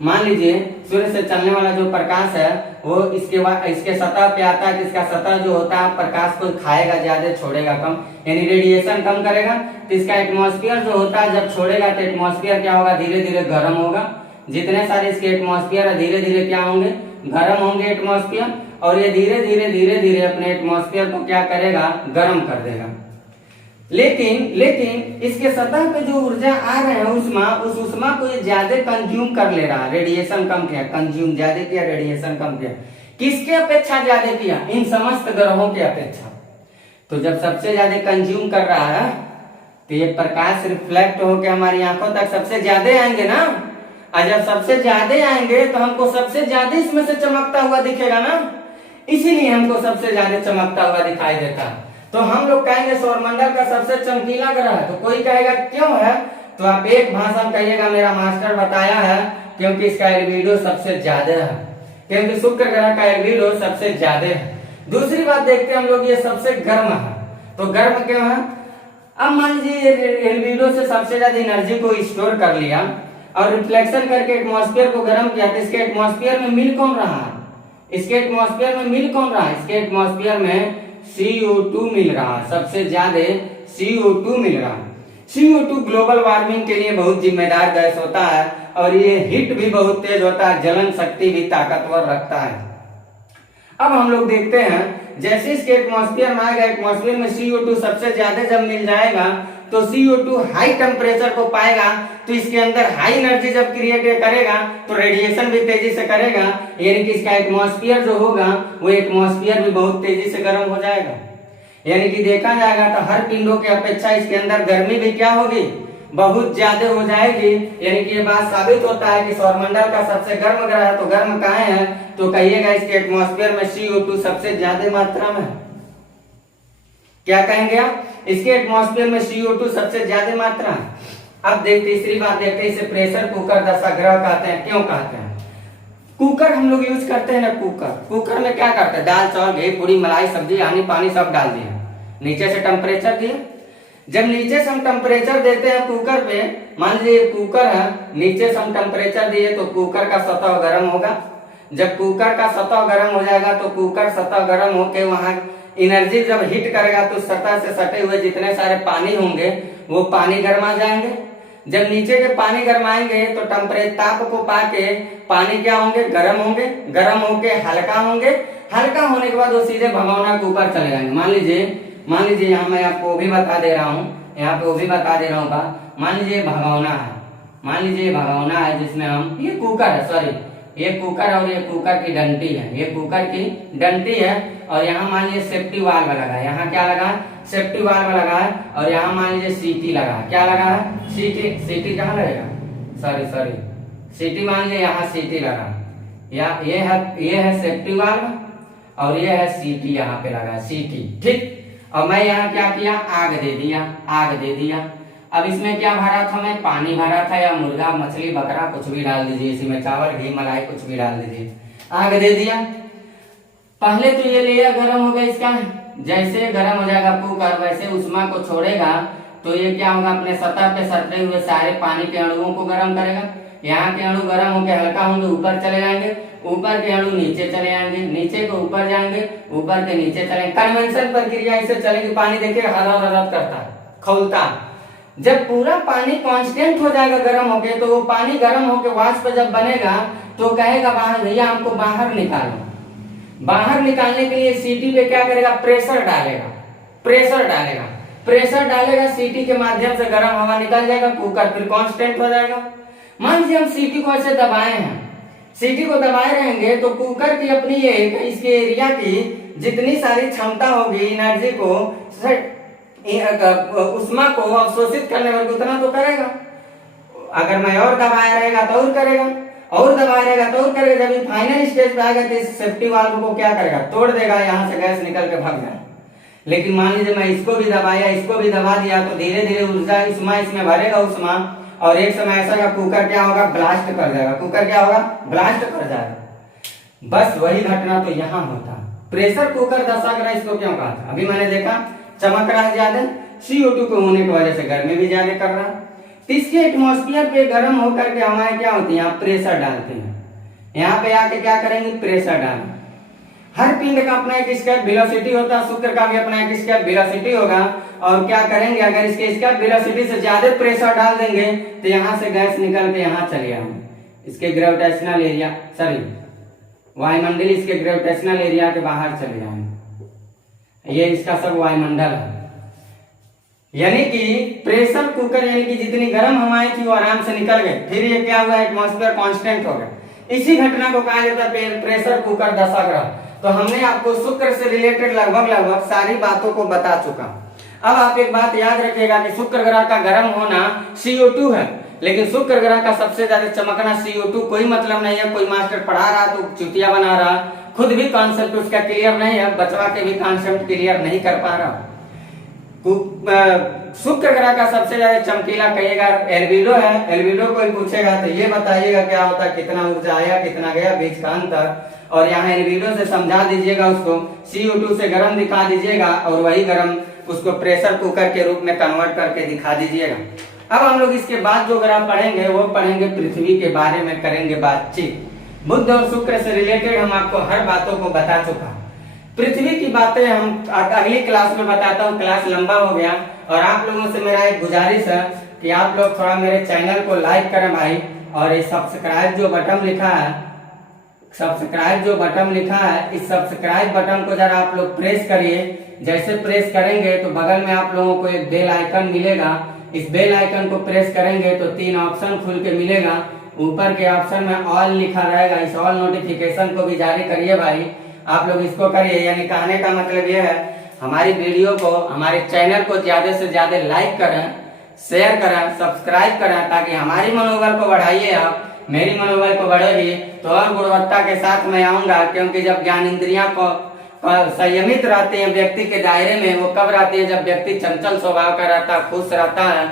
मान लीजिए सूर्य से चलने वाला जो प्रकाश है वो इसके बाद इसके सतह पे आता है, इसका सतह जो होता है प्रकाश को खाएगा ज्यादा, छोड़ेगा कम, यानी रेडिएशन कम करेगा। तो इसका एटमॉस्फेयर जो होता है जब छोड़ेगा तो एटमॉस्फेयर क्या होगा? धीरे धीरे गर्म होगा। जितने सारे इसके एटमॉस्फेयर है धीरे धीरे क्या होंगे? गर्म होंगे एटमॉस्फेयर, और ये धीरे धीरे अपने एटमॉस्फेयर को क्या करेगा? गर्म कर देगा। लेकिन इसके सतह पे जो ऊर्जा आ रहे हैं उष्मा, उस उष्मा को ये ज्यादा कंज्यूम कर ले रहा है, रेडिएशन कम किया, कंज्यूम ज्यादा किया, रेडिएशन कम किया। किसके अपेक्षा ज्यादा किया? इन समस्त ग्रहों के अपेक्षा। तो जब सबसे ज्यादा कंज्यूम कर रहा है तो ये प्रकाश रिफ्लेक्ट होकर हमारी आंखों तक सबसे ज्यादा आएंगे ना, और जब सबसे ज्यादा आएंगे तो हमको सबसे ज्यादा इसमें से चमकता हुआ दिखेगा ना, इसीलिए हमको सबसे ज्यादा चमकता हुआ दिखाई देता है। तो हम लोग कहेंगे सौरमंडल का सबसे चमकीला ग्रह है, तो कोई कहेगा क्यों है? तो आप एक भाषा में कहिएगा मेरा मास्टर बताया है क्योंकि इसका एल्बिडो सबसे ज्यादा है, क्योंकि शुक्र ग्रह का एल्बिडो सबसे ज्यादा है। दूसरी बात देखते हैं हम लोग, ये सबसे गर्म है, तो गर्म क्यों है? अब मान लीजिए एल्बिडो से सबसे ज्यादा एनर्जी को स्टोर कर लिया और रिफ्लेक्शन करके एटमॉस्फेयर को गर्म किया, तो इसके एटमॉस्फेयर में मिल कौन रहा है? इसके एटमॉस्फेयर में मिल कौन रहा है? इसके एटमॉस्फेयर में CO2 मिल रहा है, सबसे ज्यादा CO2 मिल रहा है। CO2 ग्लोबल वार्मिंग के लिए बहुत जिम्मेदार गैस होता है और ये हीट भी बहुत तेज होता है, जलन शक्ति भी ताकतवर रखता है। अब हम लोग देखते हैं जैसे इसके एटमॉस्फेयर में आएगा, एटमॉस्फेयर में CO2 सबसे ज्यादा जब मिल जाएगा तो CO2 हाई टेम्परेचर को पाएगा, तो इसके अंदर हाई एनर्जी जब क्रिएट करेगा तो रेडिएशन भी तेजी से करेगा, यानी कि इसका एटमॉस्फेयर जो होगा वो एटमॉस्फेयर भी बहुत तेजी से गर्म हो जाएगा। यानी कि देखा जाएगा तो हर पिंडों की अपेक्षा इसके अंदर गर्मी भी क्या होगी? बहुत ज्यादा हो जाएगी। यानी कि ये बात साबित होता है कि सौरमंडल का सबसे गर्म ग्रह है, तो गर्म कहाँ है? तो कहिएगा इसके एटमॉस्फेयर में CO2 सबसे ज्यादा मात्रा में। क्या कहेंगे आप? इसके एटमॉस्फेयर में CO2 सबसे ज्यादा मात्रा है। अब देखते तीसरी बात देखते हैं, इसे प्रेशर कुकर दशाग्रह कहते हैं। क्यों कहते हैं? कुकर हम लोग यूज करते हैं ना, कुकर में क्या करते हैं? दाल चावल घी पूरी मलाई सब्जी आनी पानी सब डाल दिए, नीचे से टेम्परेचर दिए। जब नीचे से हम टेम्परेचर देते हैं कुकर पे, मान लीजिए कुकर है, नीचे से हम टेम्परेचर दिए तो कुकर का सतह गर्म होगा। जब कुकर का सतह गर्म हो जाएगा तो कुकर सतह गर्म होके वहां एनर्जी जब हिट करेगा तो सतह से सटे हुए जितने सारे पानी होंगे वो पानी गर्मा जाएंगे। जब नीचे के पानी गर्माएंगे तो टेम्परेचर ताप को पाके पानी क्या होंगे? गर्म होंगे, गर्म होके हल्का होंगे, हल्का होने के बाद वो सीधे भगोना के ऊपर चले जाएंगे। मान लीजिए यहाँ मैं आपको वो भी बता दे रहा हूँ, यहाँ पे वो भी बता दे रहा हूँ। मान लीजिए भगोना है, मान लीजिए भगोना है जिसमें हम, ये कुकर है, सॉरी ये कुकर और ये कुकर की डंटी है, ये कुकर की डंटी है, और यहाँ मान लीजिए सेफ्टी वाल्व लगा है। यहाँ क्या लगा है? सेफ्टी वाल्व लगा है। और यहाँ मान लीजिए सीटी लगा है। क्या लगा है? सीटी कहाँ लगेगा? सॉरी सीटी, मान लीजिए यहाँ सीटी लगा है, या ये है सेफ्टी वाल्व और ये है सीटी, यहाँ पे लगा है सीटी, ठीक। और मैं यहाँ क्या किया? आग दे दिया। अब इसमें क्या भरा था? मैं पानी भरा था, या मुर्गा मछली बकरा कुछ भी डाल दीजिए, इसी में चावल घी मलाई कुछ भी डाल दीजिए, आग दे दिया। पहले तो ये लेयर गर्म हो गया इसका, जैसे गर्म हो जाएगा कुकर वैसे उष्मा को छोड़ेगा तो ये क्या होगा? अपने सतह पे सटे हुए सारे पानी के अणुओं को गर्म करेगा। यहाँ के अणु गर्म होकर हल्का होंगे, ऊपर चले जाएंगे, ऊपर के अणु नीचे चले जाएंगे, नीचे को ऊपर जाएंगे, ऊपर के नीचे चलेंगे। कन्वेंशन प्रक्रिया इससे चलेगी। पानी देखिए हरत करता है, खौलता। जब पूरा पानी कांस्टेंट हो जाएगा गर्म होके, तो वो पानी गर्म होके वाष्प जब बनेगा तो कहेगा बाहर भैया हमको बाहर निकालो। बाहर निकालने के लिए सीटी पे क्या करेगा? प्रेशर डालेगा, सीटी के माध्यम से गर्म हवा निकल जाएगा, कुकर फिर कांस्टेंट हो जाएगा। मान लीजिए हम सीटी को ऐसे दबाए हैं, सीटी को दबाए रहेंगे तो कुकर की अपनी इसके एरिया की जितनी सारी क्षमता होगी एनर्जी को उष्मा को अवशोषित करने वाले उतना तो करेगा। अगर मैं और दबाया रहेगा तो और करेगा, और दबाया रहेगा तो और करेगा। जब फाइनल स्टेज पे आएगा तो इस सेफ्टी वाल्व को क्या करेगा? तोड़ देगा, यहाँ से गैस निकल के भाग जाए। लेकिन मान लीजिए मैं इसको भी दबाया, इसको भी दबा दिया तो धीरे धीरे ऊर्जा उष्मा इसमें भरेगा उष्मा, और एक समय ऐसा का कुकर क्या होगा, ब्लास्ट कर जाएगा। कुकर क्या होगा, ब्लास्ट कर जाएगा। बस वही घटना तो यहाँ होता। प्रेशर कुकर दशाग्रह इसको क्यों कहा था? अभी मैंने देखा चमक रहा है ज्यादा, CO2 को होने की वजह से गर्मी भी ज्यादा कर रहा है। तो इसके एटमॉस्फेयर पे गर्म होकर के हमारे क्या होती है, यहाँ प्रेशर डालते हैं। यहाँ पे आके क्या करेंगे, प्रेशर डालें। हर पिंड का अपना एक स्केप वेलोसिटी होता है, शुक्र का भी अपना एक स्केप वेलोसिटी होगा। और क्या करेंगे, अगर इसके स्केप वेलोसिटी से ज्यादा प्रेशर डाल देंगे तो यहाँ से गैस निकल के यहाँ चले आएंगे, इसके ग्रेविटेशनल एरिया, सॉरी वायुमंडल, इसके ग्रेविटेशनल एरिया के बाहर चले जाएंगे। ये इसका सब वायुमंडल है। यानी कि प्रेशर कुकर यानी कि जितनी गर्म हवाएं थी वो आराम से निकल गई। फिर ये क्या हुआ, एटमॉस्फेयर कांस्टेंट हो गया। इसी घटना को कहा जाता है प्रेशर कुकर दशाग्रह। तो हमने आपको शुक्र से रिलेटेड लगभग सारी बातों को बता चुका। अब आप एक बात याद रखिएगा कि शुक्र ग्रह का गर्म होना CO2 है, लेकिन शुक्र ग्रह का सबसे ज्यादा चमकना CO2 कोई मतलब नहीं है। कोई मास्टर पढ़ा रहा तो चुतिया बना रहा, खुद भी कॉन्सेप्ट उसका क्लियर नहीं है, बचवा के भी कॉन्सेप्ट क्लियर नहीं कर पा रहा। शुक्र ग्रह का सबसे ज्यादा चमकीला कहिएगा एल्बिडो है। एल्बिडो कोई पूछेगा तो ये बताइएगा क्या होता है, कितना ऊर्जा आया कितना गया, बीच का अंतर। और यहाँ एल्बिडो से समझा दीजिएगा उसको, CO2 से गर्म दिखा दीजिएगा और वही गर्म उसको प्रेशर कुकर के रूप में कन्वर्ट करके दिखा दीजिएगा। अब हम लोग इसके बाद जो ग्रह पढ़ेंगे वो पढ़ेंगे पृथ्वी के बारे में करेंगे बातचीत। बुध और शुक्र से रिलेटेड हम आपको हर बातों को बता चुका। पृथ्वी की बातें हम अगली क्लास में बताता हूँ, क्लास लंबा हो गया। और आप लोगों से मेरा एक गुजारिश है कि आप लोग थोड़ा मेरे चैनल को लाइक करें भाई, और ये सब्सक्राइब जो बटन लिखा है, इस सब्सक्राइब बटन को जरा आप लोग प्रेस करिए। जैसे प्रेस करेंगे तो बगल में आप लोगों को एक बेल आइकन मिलेगा। इस बेल आइकन को प्रेस करेंगे तो 3 ऑप्शन खुल के मिलेगा। ऊपर के ऑप्शन में ऑल लिखा रहेगा, इस ऑल नोटिफिकेशन को भी जारी करिए भाई, आप लोग इसको करिए। यानी कहने का मतलब यह है हमारी वीडियो को, हमारे चैनल को ज्यादा से ज्यादा लाइक करें, शेयर करें, सब्सक्राइब करें, ताकि हमारी मनोबल को बढ़ाइए। आप मेरी मनोबल को बढ़ेगी तो और गुणवत्ता के साथ मैं आऊंगा। क्योंकि जब ज्ञान इंद्रियां को संयमित रहते हैं व्यक्ति के दायरे में, वो कब रहती है, जब व्यक्ति चंचल स्वभाव का रहता है, खुश रहता है।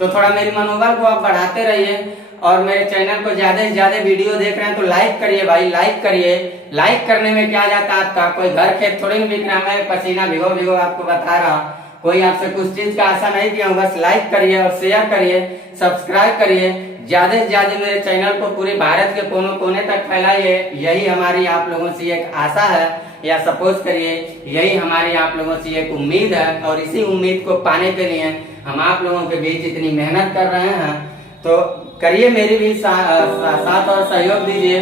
तो थोड़ा मेरी मनोबल को आप बढ़ाते रहिए। और मेरे चैनल को ज्यादा से ज्यादा वीडियो देख रहे हैं तो लाइक करिए भाई, लाइक करिए। लाइक करने में क्या जाता है आपका, कोई घर खेत थोड़ी बिक रहा है, पसीना भिगो आपको बता रहा, कोई आपसे कुछ चीज का आशा नहीं किया हूँ। बस लाइक करिए और शेयर करिए, सब्सक्राइब करिए, ज्यादा से ज्यादा मेरे चैनल को पूरे भारत के कोने कोने तक फैलाइए। यही हमारी आप लोगों से एक आशा है, या सपोज करिए यही हमारी आप लोगों से एक उम्मीद है। और इसी उम्मीद को पाने के लिए हम आप लोगों के बीच इतनी मेहनत कर रहे हैं। तो करिए, मेरी भी साथ और सहयोग दीजिए।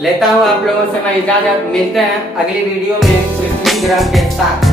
लेता हूँ आप लोगों से मैं इजाजत, मिलते हैं अगली वीडियो में पृथ्वी ग्रह के साथ।